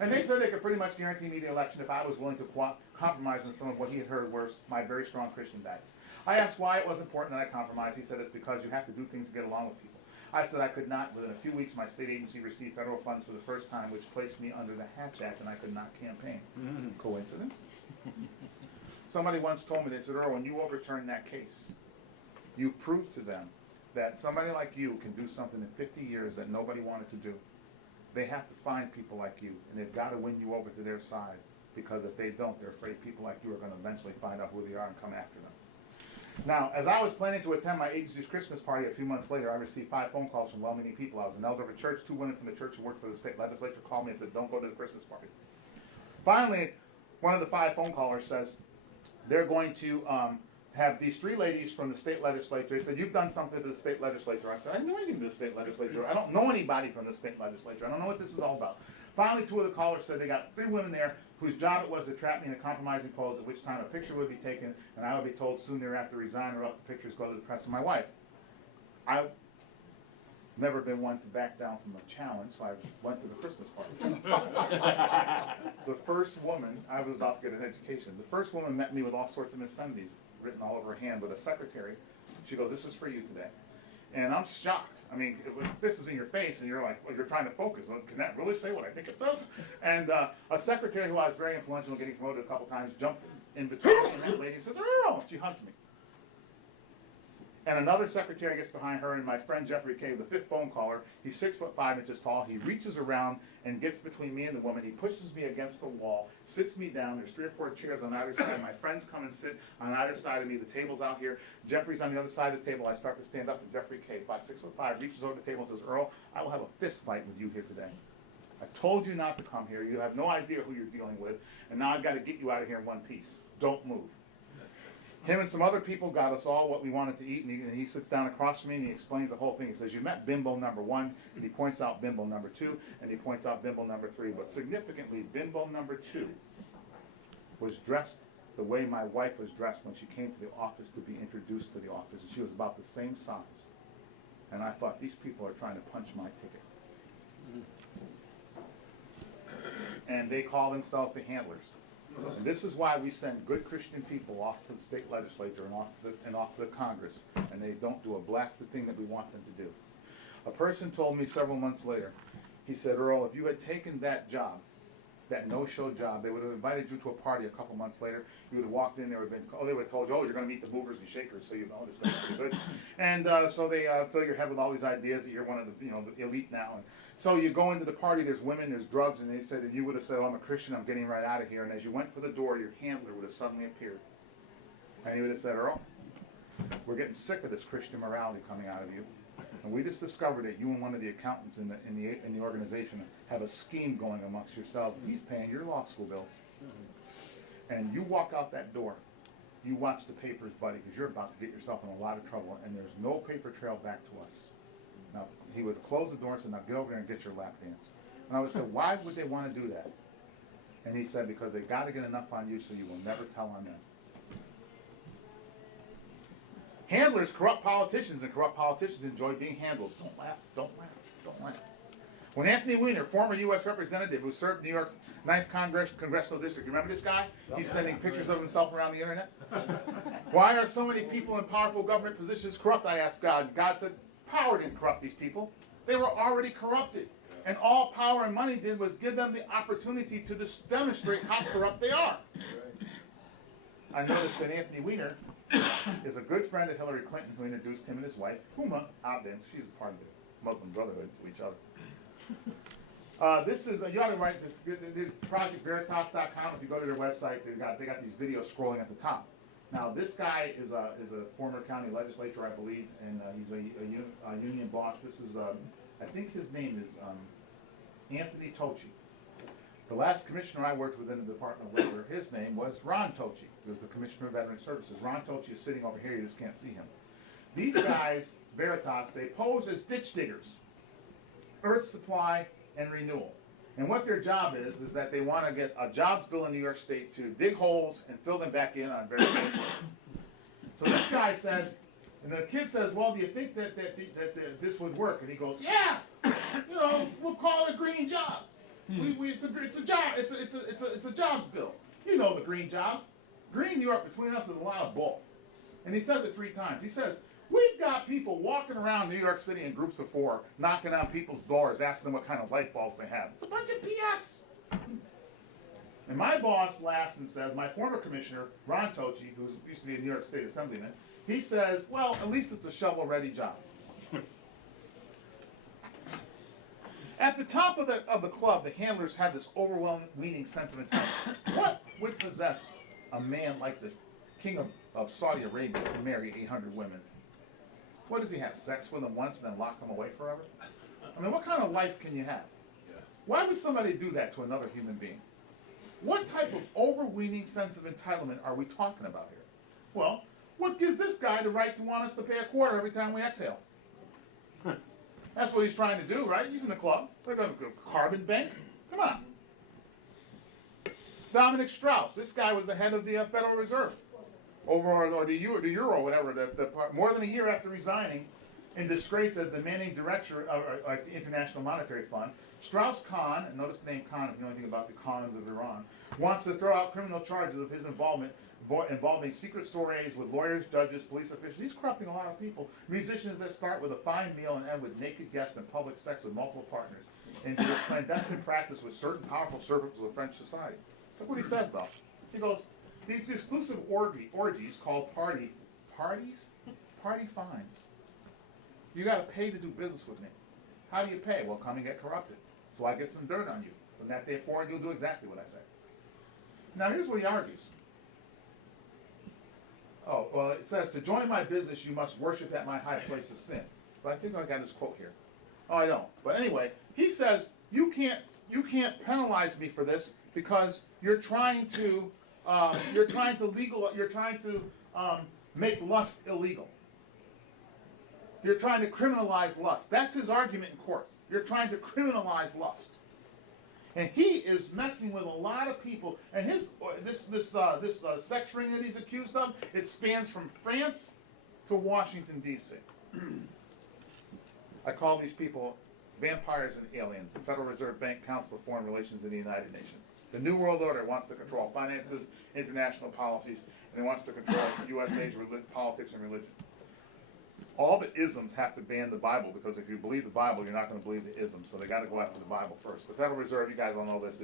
And they said they could pretty much guarantee me the election if I was willing to compromise on some of what he had heard were my very strong Christian values. I asked why it was important that I compromise. He said it's because you have to do things to get along with people. I said I could not. Within a few weeks, my state agency received federal funds for the first time, which placed me under the Hatch Act, and I could not campaign. Coincidence? Somebody once told me, they said, Earl, when you overturn that case, you proved to them that somebody like you can do something in 50 years that nobody wanted to do. They have to find people like you, and they've got to win you over to their side, because if they don't, they're afraid people like you are going to eventually find out who they are and come after them. Now, as I was planning to attend my agency's Christmas party a few months later, I received 5 phone calls from well-meaning people. I was an elder of a church. 2 women from the church who worked for the state legislature called me and said, don't go to the Christmas party. Finally, one of the 5 phone callers says, they're going to have these three ladies from the state legislature. They said, you've done something to the state legislature. I said, I didn't do anything to the state legislature. I don't know anybody from the state legislature. I don't know what this is all about. Finally, two of the callers said they got three women there whose job it was to trap me in a compromising pose, at which time a picture would be taken, and I would be told soon thereafter to resign, or else the pictures go to the press of my wife. I've never been one to back down from a challenge, so I went to the Christmas party. The first woman, I was about to get an education, the first woman met me with all sorts of obscenities written all over her hand with a secretary. She goes, this is for you today. And I'm shocked. I mean, if this is in your face and you're like, well, you're trying to focus, can that really say what I think it says? And a secretary who I was very influential in getting promoted a couple times jumped in between me and that lady and says, Earl! She hugs me. And another secretary gets behind her, and my friend Jeffrey K., the fifth phone caller, he's 6'5" tall. He reaches around and gets between me and the woman. He pushes me against the wall, sits me down. There's 3 or 4 chairs on either side. My friends come and sit on either side of me. The table's out here. Jeffrey's on the other side of the table. I start to stand up, and Jeffrey K., about 6'5", reaches over the table and says, Earl, I will have a fist fight with you here today. I told you not to come here. You have no idea who you're dealing with, and now I've got to get you out of here in one piece. Don't move. Him and some other people got us all what we wanted to eat, and he sits down across from me and he explains the whole thing. He says, you met bimbo number 1, and he points out bimbo number 2, and he points out bimbo number 3. But significantly, bimbo number 2 was dressed the way my wife was dressed when she came to the office to be introduced to the office, and she was about the same size. And I thought, these people are trying to punch my ticket. And they call themselves the handlers. And this is why we send good Christian people off to the state legislature and off to the Congress, and they don't do a blasted thing that we want them to do. A person told me several months later, he said, Earl, if you had taken that job, that no-show job, they would have invited you to a party a couple months later. You would have walked in, they would have told you, oh, you're going to meet the movers and shakers, so you know this stuff's pretty good. And so they fill your head with all these ideas that you're one of the, the elite now. And so you go into the party, there's women, there's drugs, and they said, and you would have said, oh, I'm a Christian, I'm getting right out of here. And as you went for the door, your handler would have suddenly appeared. And he would have said, Earl, we're getting sick of this Christian morality coming out of you. And we just discovered that you and one of the accountants in the organization have a scheme going amongst yourselves. He's paying your law school bills. And you walk out that door, you watch the papers, buddy, because you're about to get yourself in a lot of trouble, and there's no paper trail back to us. Now, he would close the door and say, now get over there and get your lap dance. And I would say, why would they want to do that? And he said, because they've got to get enough on you so you will never tell on them. Handlers corrupt politicians, and corrupt politicians enjoy being handled. Don't laugh, don't laugh, don't laugh. When Anthony Weiner, former U.S. representative who served New York's 9th Congressional District, you remember this guy? He's sending pictures of himself around the internet. Why are so many people in powerful government positions corrupt, I asked God. God said, power didn't corrupt these people. They were already corrupted. And all power and money did was give them the opportunity to demonstrate how corrupt they are. I noticed that Anthony Weiner is a good friend of Hillary Clinton, who introduced him and his wife, Huma Abedin. She's a part of the Muslim Brotherhood to each other. This is, you ought to write this, ProjectVeritas.com. If you go to their website, they got these videos scrolling at the top. Now, this guy is a former county legislator, I believe, and he's a union boss. This is, I think his name is Anthony Tochi. The last commissioner I worked with in the Department of Labor, his name was Ron Tochi. He was the Commissioner of Veteran Services. Ron Tochi is sitting over here. You just can't see him. These guys, Veritas, they pose as ditch diggers, earth supply and renewal. And what their job is that they want to get a jobs bill in New York State to dig holes and fill them back in on various places. So this guy says, and the kid says, well, do you think that this would work? And he goes, yeah, we'll call it a green job. It's a job. It's a jobs bill. You know the green jobs. Green New York between us is a lot of bull. And he says it 3 times. He says, we've got people walking around New York City in groups of 4, knocking on people's doors, asking them what kind of light bulbs they have. It's a bunch of BS. And my boss laughs and says, my former commissioner, Ron Tochi, who used to be a New York State Assemblyman, he says, well, at least it's a shovel-ready job. At the top of the club, the handlers have this overwhelming sense of entitlement. What would possess a man like the king of Saudi Arabia to marry 800 women? What does he have, sex with them once and then lock them away forever? I mean, what kind of life can you have? Why would somebody do that to another human being? What type of overweening sense of entitlement are we talking about here? Well, What gives this guy the right to want us to pay a quarter every time we exhale? That's what he's trying to do, right? He's in the club. They're going to carbon bank. Come on. Dominic Strauss. This guy was the head of the Federal Reserve, or the Euro, whatever. More than a year after resigning, in disgrace as the managing director of the International Monetary Fund, Strauss-Kahn, and notice the name Khan if you know anything about the Khans of Iran, wants to throw out criminal charges of his involvement involving secret soirees with lawyers, judges, police officials. He's corrupting a lot of people. Musicians that start with a fine meal and end with naked guests and public sex with multiple partners. And this clandestine practice with certain powerful servants of French society. Look what he says, though. He goes, these exclusive orgies called party fines. You got to pay to do business with me. How do you pay? Well, come and get corrupted. So I get some dirt on you. From that day forward, you'll do exactly what I say. Now, here's what he argues. Oh, well, it says, to join my business, you must worship at my high place of sin. But I think I got his quote here. Oh, I don't. But anyway, he says, you can't penalize me for this because you're trying to make lust illegal. You're trying to criminalize lust. That's his argument in court. You're trying to criminalize lust. And he is messing with a lot of people. And this sex ring that he's accused of, it spans from France to Washington, D.C. I call these people vampires and aliens. The Federal Reserve Bank, Council of Foreign Relations in the United Nations. The New World Order wants to control finances, international policies, and it wants to control USA's politics and religion. All the isms have to ban the Bible because if you believe the Bible, you're not going to believe the isms. So they got to go after the Bible first. The Federal Reserve, you guys all know this.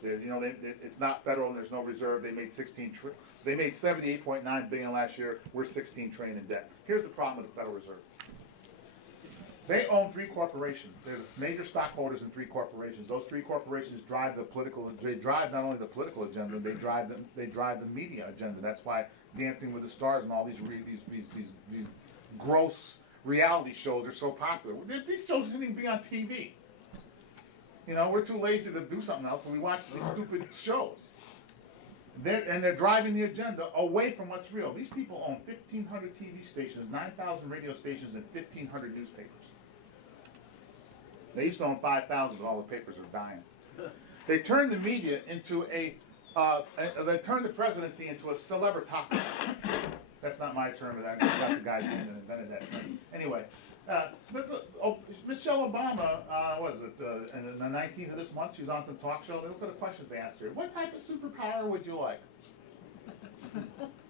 It's not federal and there's no reserve. They made $78.9 billion last year. We're $16 trillion in debt. Here's the problem with the Federal Reserve. They own 3 corporations. They're the major stockholders in 3 corporations. Those 3 corporations drive the political. They drive not only the political agenda, they drive the media agenda. That's why Dancing with the Stars and all these gross reality shows are so popular. These shows shouldn't even be on TV. You know, we're too lazy to do something else, so we watch these stupid shows. They're driving the agenda away from what's real. These people own 1,500 TV stations, 9,000 radio stations, and 1,500 newspapers. They used to own 5,000, but all the papers are dying. They turned the media into they turned the presidency into a celebritocracy. That's not my term, but I got the guys who invented that term. Anyway, Michelle Obama, in the 19th of this month, she was on some talk show. Look at the questions they asked her. What type of superpower would you like?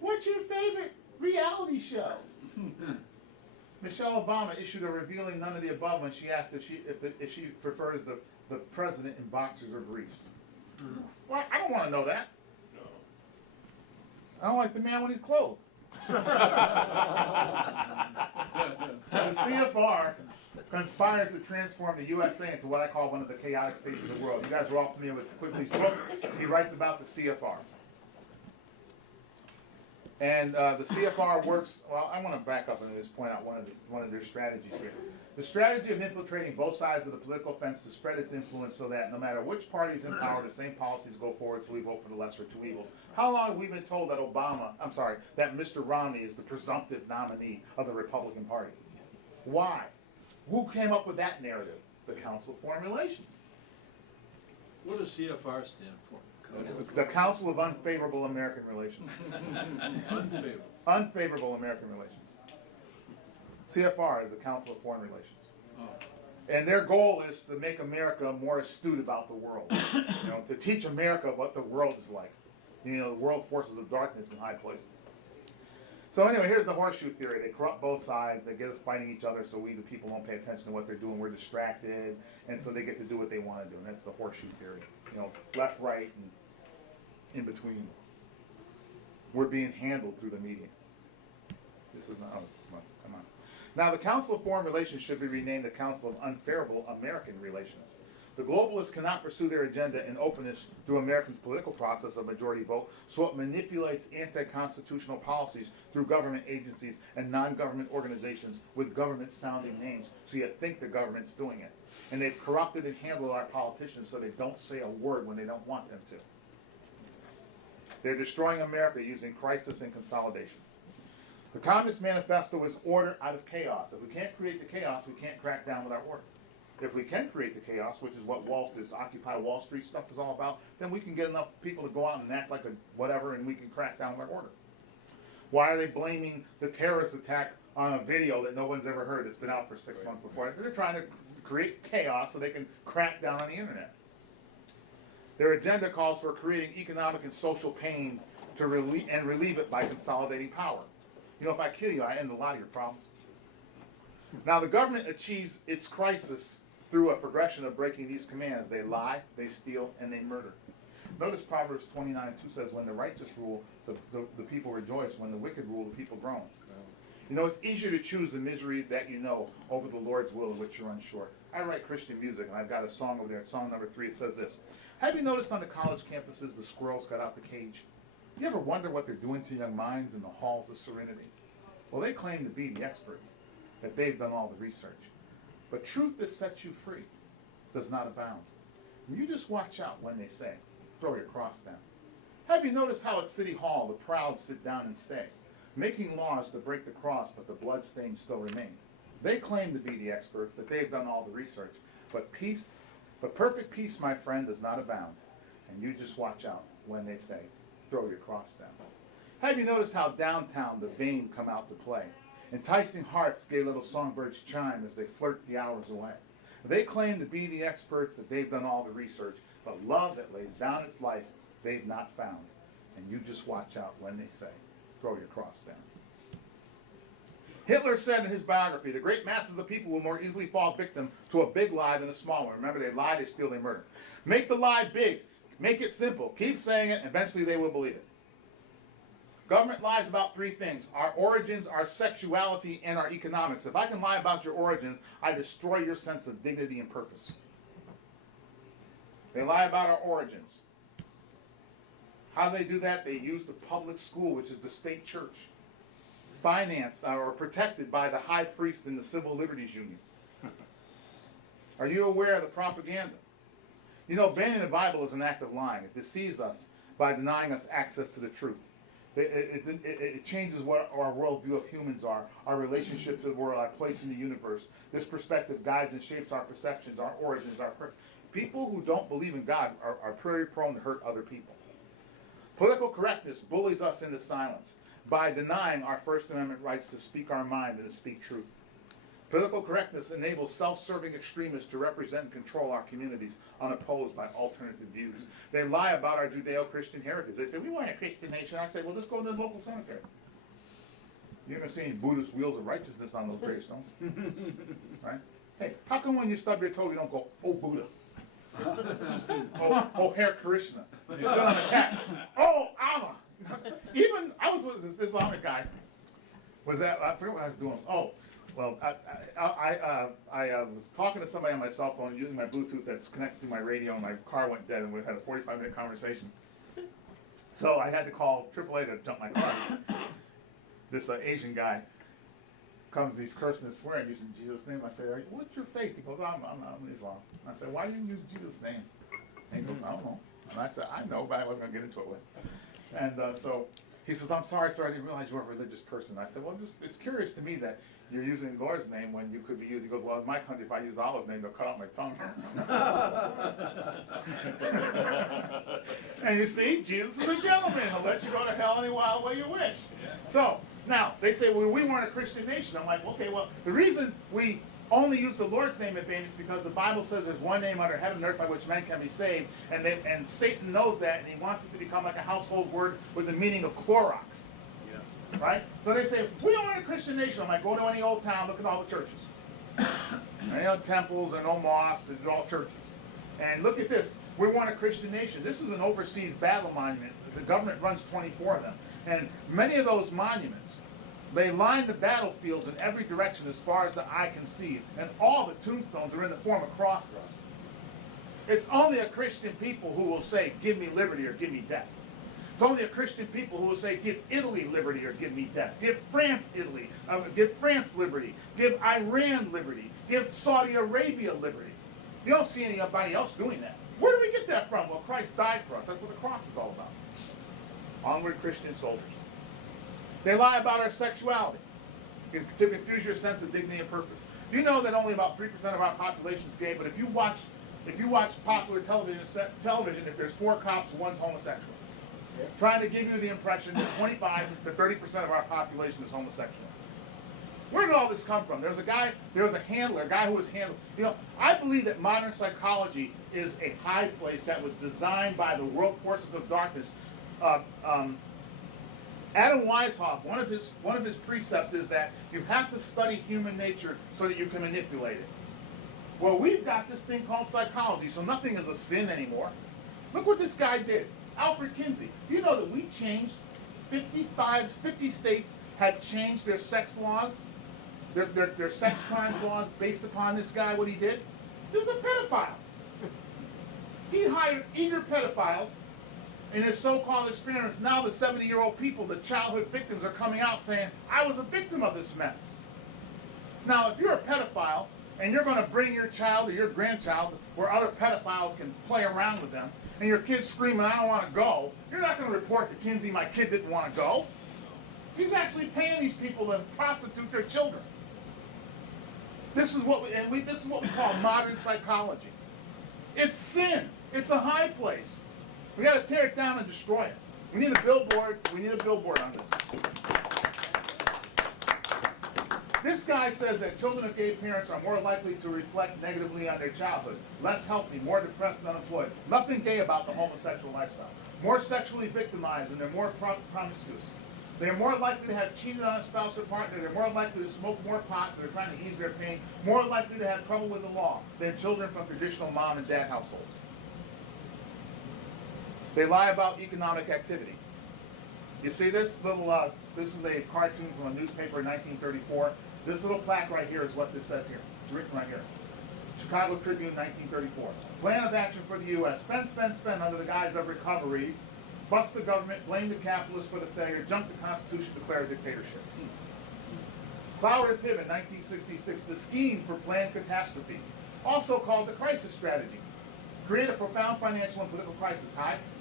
What's your favorite reality show? Michelle Obama issued a revealing none of the above when she asked if she prefers the president in boxers or briefs. Well, I don't want to know that. I don't like the man when he's clothed. The CFR conspires to transform the USA into what I call one of the chaotic states of the world. You guys are all familiar with Quigley's book. He writes about the CFR. And the CFR works, well, I want to back up and just point out one of their strategies here. The strategy of infiltrating both sides of the political fence to spread its influence so that no matter which party is in power, the same policies go forward, so we vote for the lesser of 2 evils. How long have we been told that that Mr. Romney is the presumptive nominee of the Republican Party? Why? Who came up with that narrative? The Council of Foreign Relations. What does CFR stand for? The Council of Unfavorable American Relations. Unfavorable. Unfavorable American Relations. CFR is the Council of Foreign Relations. Oh. And their goal is to make America more astute about the world. To teach America what the world is like. The world forces of darkness in high places. So anyway, here's the horseshoe theory. They corrupt both sides. They get us fighting each other so we, the people, don't pay attention to what they're doing. We're distracted. And so they get to do what they want to do. And that's the horseshoe theory. Left, right, and in between. We're being handled through the media. This is not, come on. Now, the Council of Foreign Relations should be renamed the Council of Unfavorable American Relations. The globalists cannot pursue their agenda in openness through Americans' political process of majority vote, so it manipulates anti-constitutional policies through government agencies and non-government organizations with government-sounding names, so you think the government's doing it. And they've corrupted and handled our politicians so they don't say a word when they don't want them to. They're destroying America using crisis and consolidation. The Communist Manifesto is order out of chaos. If we can't create the chaos, we can't crack down with our order. If we can create the chaos, which is what this Occupy Wall Street stuff is all about, then we can get enough people to go out and act like a whatever, and we can crack down with our order. Why are they blaming the terrorist attack on a video that no one's ever heard? It's been out for 6 months before. They're trying to create chaos so they can crack down on the internet. Their agenda calls for creating economic and social pain to relieve it by consolidating power. You know, if I kill you, I end a lot of your problems. Now, the government achieves its crisis through a progression of breaking these commands. They lie, they steal, and they murder. Notice Proverbs 29:2 says, when the righteous rule, the people rejoice. When the wicked rule, the people groan. You know, it's easier to choose the misery that you know over the Lord's will in which you're unsure. I write Christian music, and I've got a song over there, song number 3. It says this. Have you noticed on the college campuses the squirrels got out the cage? You ever wonder what they're doing to young minds in the halls of serenity? Well, they claim to be the experts, that they've done all the research. But truth that sets you free does not abound. And you just watch out when they say, throw your cross down. Have you noticed how at City Hall the proud sit down and stay, making laws to break the cross, but the bloodstains still remain? They claim to be the experts, that they've done all the research. But perfect peace, my friend, does not abound. And you just watch out when they say, throw your cross down. Have you noticed how downtown the vain come out to play? Enticing hearts, gay little songbirds chime as they flirt the hours away. They claim to be the experts, that they've done all the research, but love that lays down its life, they've not found. And you just watch out when they say, throw your cross down. Hitler said in his biography, the great masses of people will more easily fall victim to a big lie than a small one. Remember, they lie, they steal, they murder. Make the lie big. Make it simple. Keep saying it, and eventually they will believe it. Government lies about 3 things: our origins, our sexuality, and our economics. If I can lie about your origins, I destroy your sense of dignity and purpose. They lie about our origins. How do they do that? They use the public school, which is the state church, financed or protected by the high priest in the Civil Liberties Union. Are you aware of the propaganda? You know, banning the Bible is an act of lying. It deceives us by denying us access to the truth. It changes what our worldview of humans are, our relationship to the world, our place in the universe. This perspective guides and shapes our perceptions, our origins, our people who don't believe in God are very prone to hurt other people. Political correctness bullies us into silence by denying our First Amendment rights to speak our mind and to speak truth. Political correctness enables self-serving extremists to represent and control our communities unopposed by alternative views. They lie about our Judeo-Christian heritage. They say, we weren't a Christian nation. I say, well, just go to the local cemetery. You're going to see any Buddhist wheels of righteousness on those gravestones. Right? Hey, how come when you stub your toe, you don't go, oh, Buddha? oh, Hare Krishna. You sit on a cat. Oh, Allah. Even, I was with this Islamic guy. I forget what I was doing. Oh. Well, I was talking to somebody on my cell phone using my Bluetooth that's connected to my radio, and my car went dead, and we had a 45-minute conversation. So I had to call AAA to jump my car. This Asian guy comes, he's cursing and swearing using Jesus' name. I said, what's your faith? He goes, I'm Islam. I said, why do you use Jesus' name? And he goes, I don't know. And I said, I know, but I wasn't going to get into it with. And so he says, I'm sorry, sir, I didn't realize you were a religious person. I said, well, it's curious to me that you're using the Lord's name when you could be using. He goes, well, in my country, if I use Allah's name, they'll cut out my tongue. And you see, Jesus is a gentleman. He'll let you go to hell any wild way you wish. Yeah. So, now, they say, well, we weren't a Christian nation. I'm like, okay, well, the reason we only use the Lord's name in vain is because the Bible says there's one name under heaven and earth by which men can be saved. And Satan knows that, and he wants it to become like a household word with the meaning of Clorox. Right? So they say, we aren't a Christian nation. I'm like, go to any old town, look at all the churches. There no temples, there no mosques, they're all churches. And look at this, we weren't a Christian nation. This is an overseas battle monument. The government runs 24 of them. And many of those monuments, they line the battlefields in every direction as far as the eye can see. And all the tombstones are in the form of crosses. It's only a Christian people who will say, give me liberty or give me death. It's only a Christian people who will say, give Italy liberty or give me death. Give France liberty. Give Iran liberty. Give Saudi Arabia liberty. You don't see anybody else doing that. Where do we get that from? Well, Christ died for us. That's what the cross is all about. Onward, Christian soldiers. They lie about our sexuality to confuse your sense of dignity and purpose. You know that only about 3% of our population is gay, but if you watch popular television, if there's 4 cops, one's homosexual. Trying to give you the impression that 25 to 30% of our population is homosexual. Where did all this come from? There was a handler, a guy who was handling. You know, I believe that modern psychology is a high place that was designed by the world forces of darkness. Adam Weishaupt, one of his precepts is that you have to study human nature so that you can manipulate it. Well, we've got this thing called psychology, so nothing is a sin anymore. Look what this guy did. Alfred Kinsey. You know that we changed 50 states had changed their sex laws, their sex crimes laws based upon this guy, what he did? He was a pedophile. He hired eager pedophiles in his so-called experiments. Now the 70-year-old people, the childhood victims, are coming out saying, I was a victim of this mess. Now, if you're a pedophile and you're going to bring your child or your grandchild where other pedophiles can play around with them, and your kid's screaming, I don't want to go, you're not going to report to Kinsey, my kid didn't want to go. He's actually paying these people to prostitute their children. This is what we call modern psychology. It's sin. It's a high place. We got to tear it down and destroy it. We need a billboard. We need a billboard on this. This guy says that children of gay parents are more likely to reflect negatively on their childhood, less healthy, more depressed and unemployed. Nothing gay about the homosexual lifestyle. More sexually victimized, and they're more promiscuous. They're more likely to have cheated on a spouse or partner. They're more likely to smoke more pot. They're trying to ease their pain. More likely to have trouble with the law than children from traditional mom and dad households. They lie about economic activity. You see this little, this is a cartoon from a newspaper in 1934. This little plaque right here is what this says here. It's written right here. Chicago Tribune, 1934. Plan of action for the U.S. Spend, spend, spend under the guise of recovery. Bust the government, blame the capitalists for the failure, junk the Constitution, declare a dictatorship. Flower and Pivot, 1966. The scheme for planned catastrophe. Also called the crisis strategy. Create a profound financial and political crisis.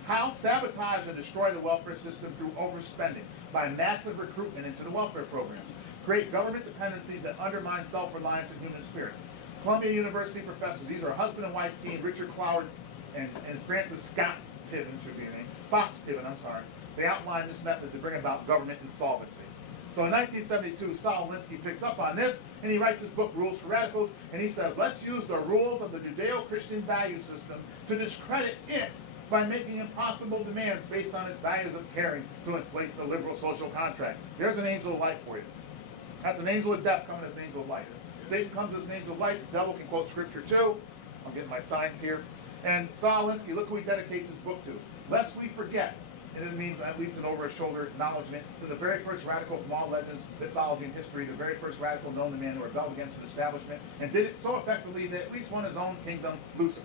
How? Sabotage and destroy the welfare system through overspending by massive recruitment into the welfare programs. Create government dependencies that undermine self-reliance and human spirit. Columbia University professors, these are a husband and wife team, Richard Cloward and Francis Scott Piven should be the name. Fox Piven, I'm sorry. They outlined this method to bring about government insolvency. So in 1972, Saul Alinsky picks up on this, and he writes his book, Rules for Radicals, and he says, let's use the rules of the Judeo-Christian value system to discredit it by making impossible demands based on its values of caring to inflate the liberal social contract. There's an angel of light for you. That's an angel of death coming as an angel of light. Satan comes as an angel of light. The devil can quote scripture too. I'm getting my signs here. And Saul Alinsky, look who he dedicates his book to. Lest we forget, and it means at least an over-his-shoulder acknowledgement to the very first radical from all legends, mythology, and history, the very first radical known to man who rebelled against the establishment and did it so effectively that at least won his own kingdom, Lucifer.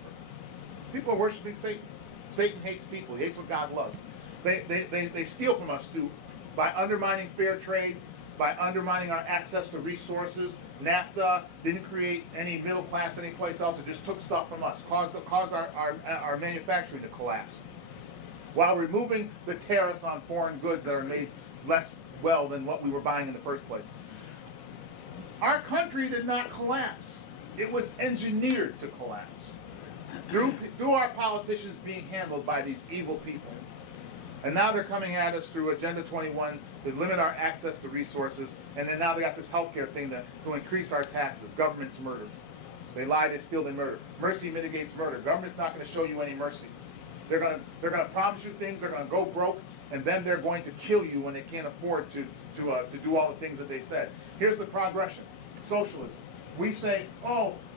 People are worshiping Satan. Satan hates people. He hates what God loves. They steal from us too by undermining fair trade, by undermining our access to resources. NAFTA didn't create any middle class anyplace else. It just took stuff from us, caused our manufacturing to collapse, while removing the tariffs on foreign goods that are made less well than what we were buying in the first place. Our country did not collapse. It was engineered to collapse through our politicians being handled by these evil people. And now they're coming at us through Agenda 21 to limit our access to resources. And then now they got this healthcare thing to increase our taxes. Government's murder. They lie, they steal, they murder. Mercy mitigates murder. Government's not going to show you any mercy. They're going to promise you things. They're going to go broke, and then they're going to kill you when they can't afford to do all the things that they said. Here's the progression: socialism. We say,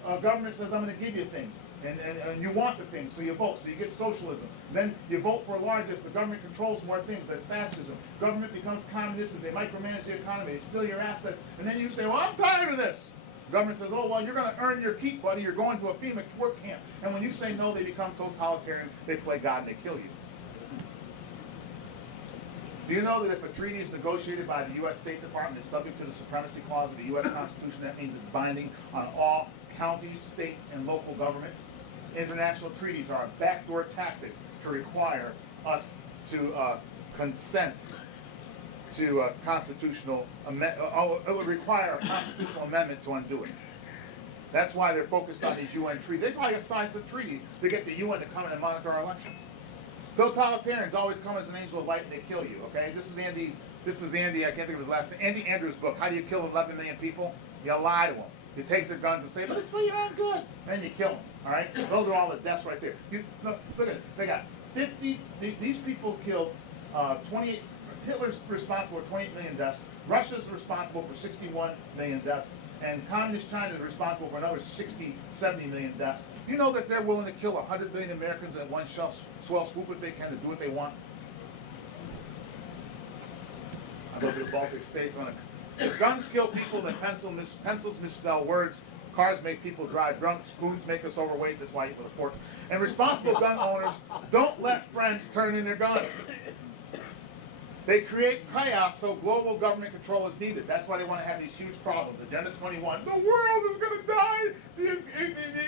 government says I'm going to give you things. And you want the things, so you vote. So you get socialism. Then you vote for largest. The government controls more things. That's fascism. Government becomes communistic. They micromanage the economy. They steal your assets. And then you say, well, I'm tired of this. The government says, oh, well, you're going to earn your keep, buddy. You're going to a FEMA work camp. And when you say no, they become totalitarian. They play God and they kill you. Do you know that if a treaty is negotiated by the U.S. State Department, it's subject to the supremacy clause of the U.S. Constitution? That means it's binding on all counties, states, and local governments. International treaties are a backdoor tactic to require us to consent constitutional amendment. It would require a constitutional amendment to undo it. That's why they're focused on these UN treaties. They probably signed some treaty to get the UN to come in and monitor our elections. Totalitarians always come as an angel of light and they kill you. Okay, this is Andy. I can't think of his last name. Andy Andrews' book. How do you kill 11 million people? You lie to them. You take their guns and say, "But it's for your own good." Then you kill them. All right. Those are all the deaths right there. Look at it. They got 50. These people killed 28. Hitler's responsible for 28 million deaths. Russia's responsible for 61 million deaths. And Communist China is responsible for another 60, 70 million deaths. You know that they're willing to kill 100 million Americans in one swell swoop if they can, to do what they want? I go to the Baltic states. Guns kill people, then pencils misspell words. Cars make people drive drunk. Spoons make us overweight. That's why you put a fork. And responsible gun owners don't let friends turn in their guns. They create chaos so global government control is needed. That's why they want to have these huge problems. Agenda 21, the world is going to die, the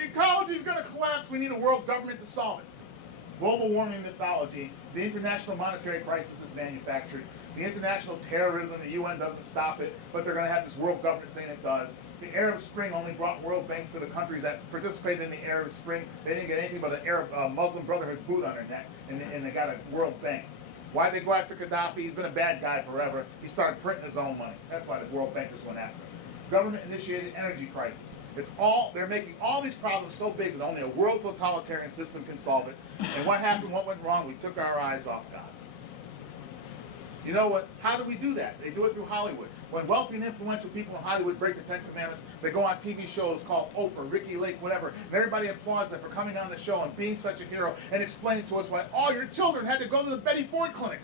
ecology is going to collapse, we need a world government to solve it. Global warming mythology, the international monetary crisis is manufactured, the international terrorism, the UN doesn't stop it, but they're going to have this world government saying it does. The Arab Spring only brought world banks to the countries that participated in the Arab Spring. They didn't get anything but an Arab Muslim Brotherhood boot on their neck, and they got a world bank. Why'd they go after Gaddafi? He's been a bad guy forever. He started printing his own money. That's why the world bankers went after him. Government-initiated energy crisis. They're making all these problems so big that only a world totalitarian system can solve it. And what happened, what went wrong? We took our eyes off God. You know what? How do we do that? They do it through Hollywood. When wealthy and influential people in Hollywood break the Ten Commandments, they go on TV shows called Oprah, Ricky Lake, whatever, and everybody applauds them for coming on the show and being such a hero and explaining to us why all your children had to go to the Betty Ford clinic.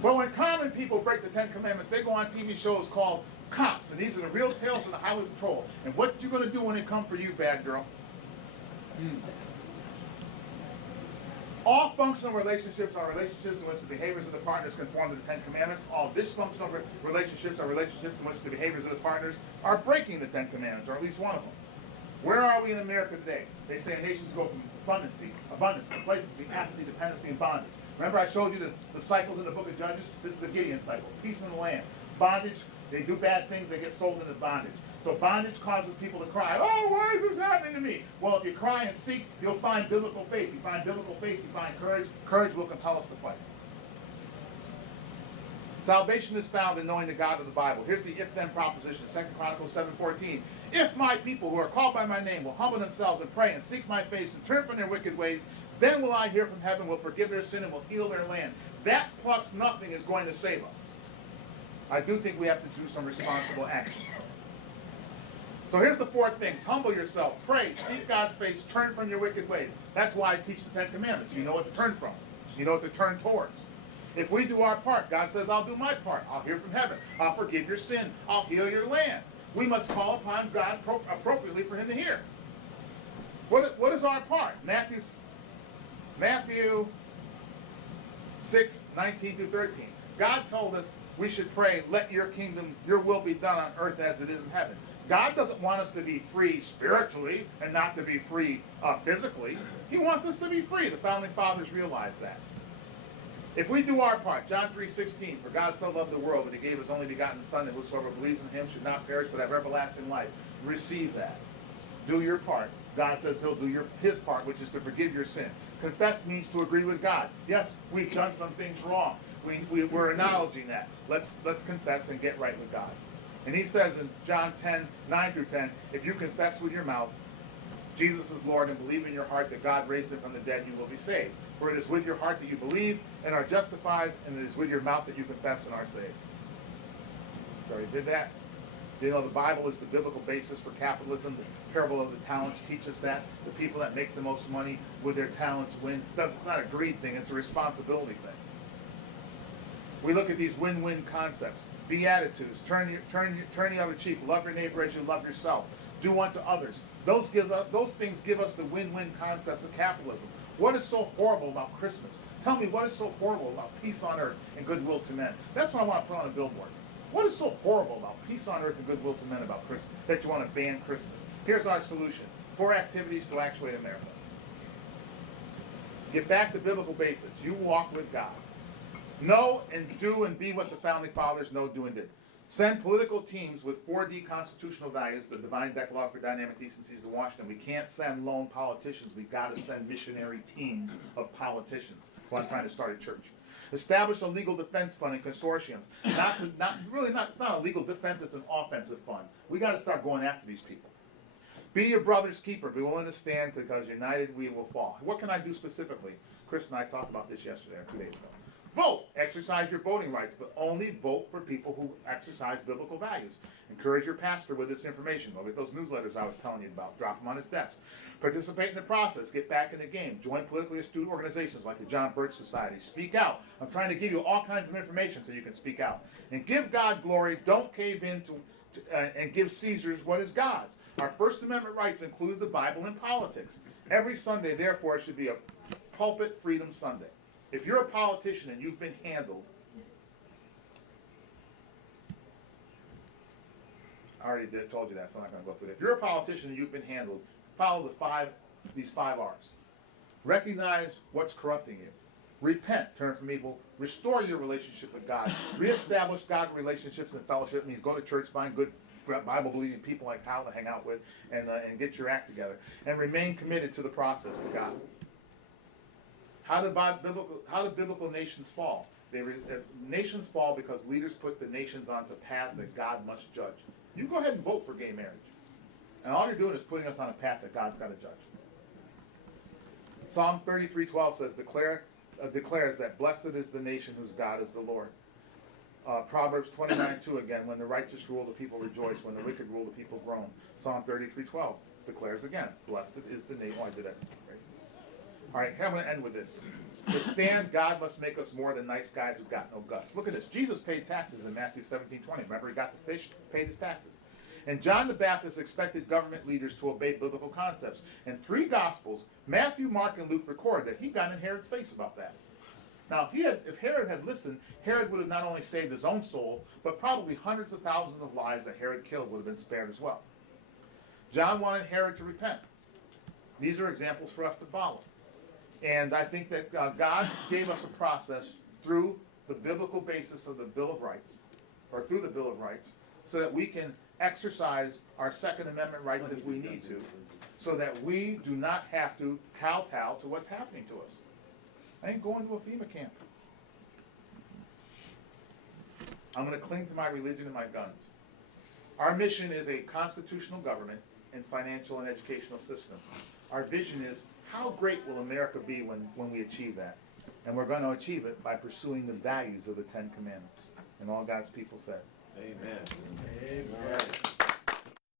But when common people break the Ten Commandments, they go on TV shows called Cops, and these are the real tales of the highway patrol. And what you going to do when they come for you, bad girl? All functional relationships are relationships in which the behaviors of the partners conform to the Ten Commandments. All dysfunctional relationships are relationships in which the behaviors of the partners are breaking the Ten Commandments, or at least one of them. Where are we in America today? They say nations go from abundance, complacency, apathy, dependency, and bondage. Remember I showed you the cycles in the book of Judges? This is the Gideon cycle. Peace in the land. Bondage, they do bad things, they get sold into bondage. So bondage causes people to cry, "Oh, why is this happening to me?" Well, if you cry and seek, you'll find biblical faith. You find biblical faith, you find courage. Courage will compel us to fight. Salvation is found in knowing the God of the Bible. Here's the if-then proposition, 2 Chronicles 7:14. If my people who are called by my name will humble themselves and pray and seek my face and turn from their wicked ways, then will I hear from heaven, will forgive their sin, and will heal their land. That plus nothing is going to save us. I do think we have to do some responsible action. So here's the four things. Humble yourself, pray, seek God's face, turn from your wicked ways. That's why I teach the Ten Commandments. You know what to turn from. You know what to turn towards. If we do our part, God says, I'll do my part. I'll hear from heaven. I'll forgive your sin. I'll heal your land. We must call upon God appropriately for him to hear. What is our part? Matthew 6:19-13. God told us we should pray, let your kingdom, your will be done on earth as it is in heaven. God doesn't want us to be free spiritually and not to be free physically. He wants us to be free. The founding fathers realized that. If we do our part, John 3:16, for God so loved the world that he gave his only begotten Son, that whosoever believes in him should not perish but have everlasting life. Receive that. Do your part. God says he'll do his part, which is to forgive your sin. Confess means to agree with God. Yes, we've done some things wrong. We're acknowledging that. Let's confess and get right with God. And he says in John 10:9-10, if you confess with your mouth Jesus is Lord and believe in your heart that God raised him from the dead, you will be saved. For it is with your heart that you believe and are justified, and it is with your mouth that you confess and are saved. So you did that? You know, the Bible is the biblical basis for capitalism. The parable of the talents teach us that. The people that make the most money with their talents win. It's not a greed thing, it's a responsibility thing. We look at these win-win concepts. Beatitudes, turn the other cheek, love your neighbor as you love yourself, do unto others. Those things give us the win-win concepts of capitalism. What is so horrible about Christmas? Tell me, what is so horrible about peace on earth and goodwill to men? That's what I want to put on a billboard. What is so horrible about peace on earth and goodwill to men about Christmas that you want to ban Christmas? Here's our solution. 4 activities to actuate America. Get back to biblical basics. You walk with God. Know and do and be what the founding fathers know, do, and did. Send political teams with 4D constitutional values, the Divine Decalogue for Dynamic Decencies, to Washington. We can't send lone politicians. We've got to send missionary teams of politicians. That's why I'm trying to start a church. Establish a legal defense fund and consortiums. It's not a legal defense, it's an offensive fund. We got to start going after these people. Be your brother's keeper. Be willing to stand, because united we will fall. What can I do specifically? Chris and I talked about this yesterday or 2 days ago. Vote. Exercise your voting rights, but only vote for people who exercise biblical values. Encourage your pastor with this information. Go get those newsletters I was telling you about. Drop them on his desk. Participate in the process. Get back in the game. Join politically astute organizations like the John Birch Society. Speak out. I'm trying to give you all kinds of information so you can speak out. And give God glory. Don't cave in and give Caesar's what is God's. Our First Amendment rights include the Bible and politics. Every Sunday, therefore, should be a pulpit freedom Sunday. If you're a politician and you've been handled, I already told you that, so I'm not going to go through it. If you're a politician and you've been handled, follow these 5 R's. Recognize what's corrupting you. Repent, turn from evil. Restore your relationship with God. Reestablish God relationships and fellowship. Means go to church, find good Bible-believing people like Hal to hang out with, and get your act together. And remain committed to the process, to God. How do biblical nations fall? Nations fall because leaders put the nations onto paths that God must judge. You go ahead and vote for gay marriage. And all you're doing is putting us on a path that God's got to judge. Psalm 33:12 says, declares that blessed is the nation whose God is the Lord. Proverbs 29:2 again, when the righteous rule, the people rejoice. When the wicked rule, the people groan. Psalm 33:12 declares again, blessed is the nation. Oh, I did that. All right, I'm going to end with this. To stand, God must make us more than nice guys who've got no guts. Look at this. Jesus paid taxes in Matthew 17:20. Remember, he got the fish, paid his taxes. And John the Baptist expected government leaders to obey biblical concepts. And 3 Gospels, Matthew, Mark, and Luke, record that he got in Herod's face about that. Now, if Herod had listened, Herod would have not only saved his own soul, but probably hundreds of thousands of lives that Herod killed would have been spared as well. John wanted Herod to repent. These are examples for us to follow. And I think that God gave us a process through the biblical basis of the Bill of Rights, or through the Bill of Rights, so that we can exercise our Second Amendment rights if we need to, so that we do not have to kowtow to what's happening to us. I ain't going to a FEMA camp. I'm going to cling to my religion and my guns. Our mission is a constitutional government and financial and educational system. Our vision is, how great will America be when we achieve that? And we're going to achieve it by pursuing the values of the 10 Commandments. And all God's people said. Amen. Amen.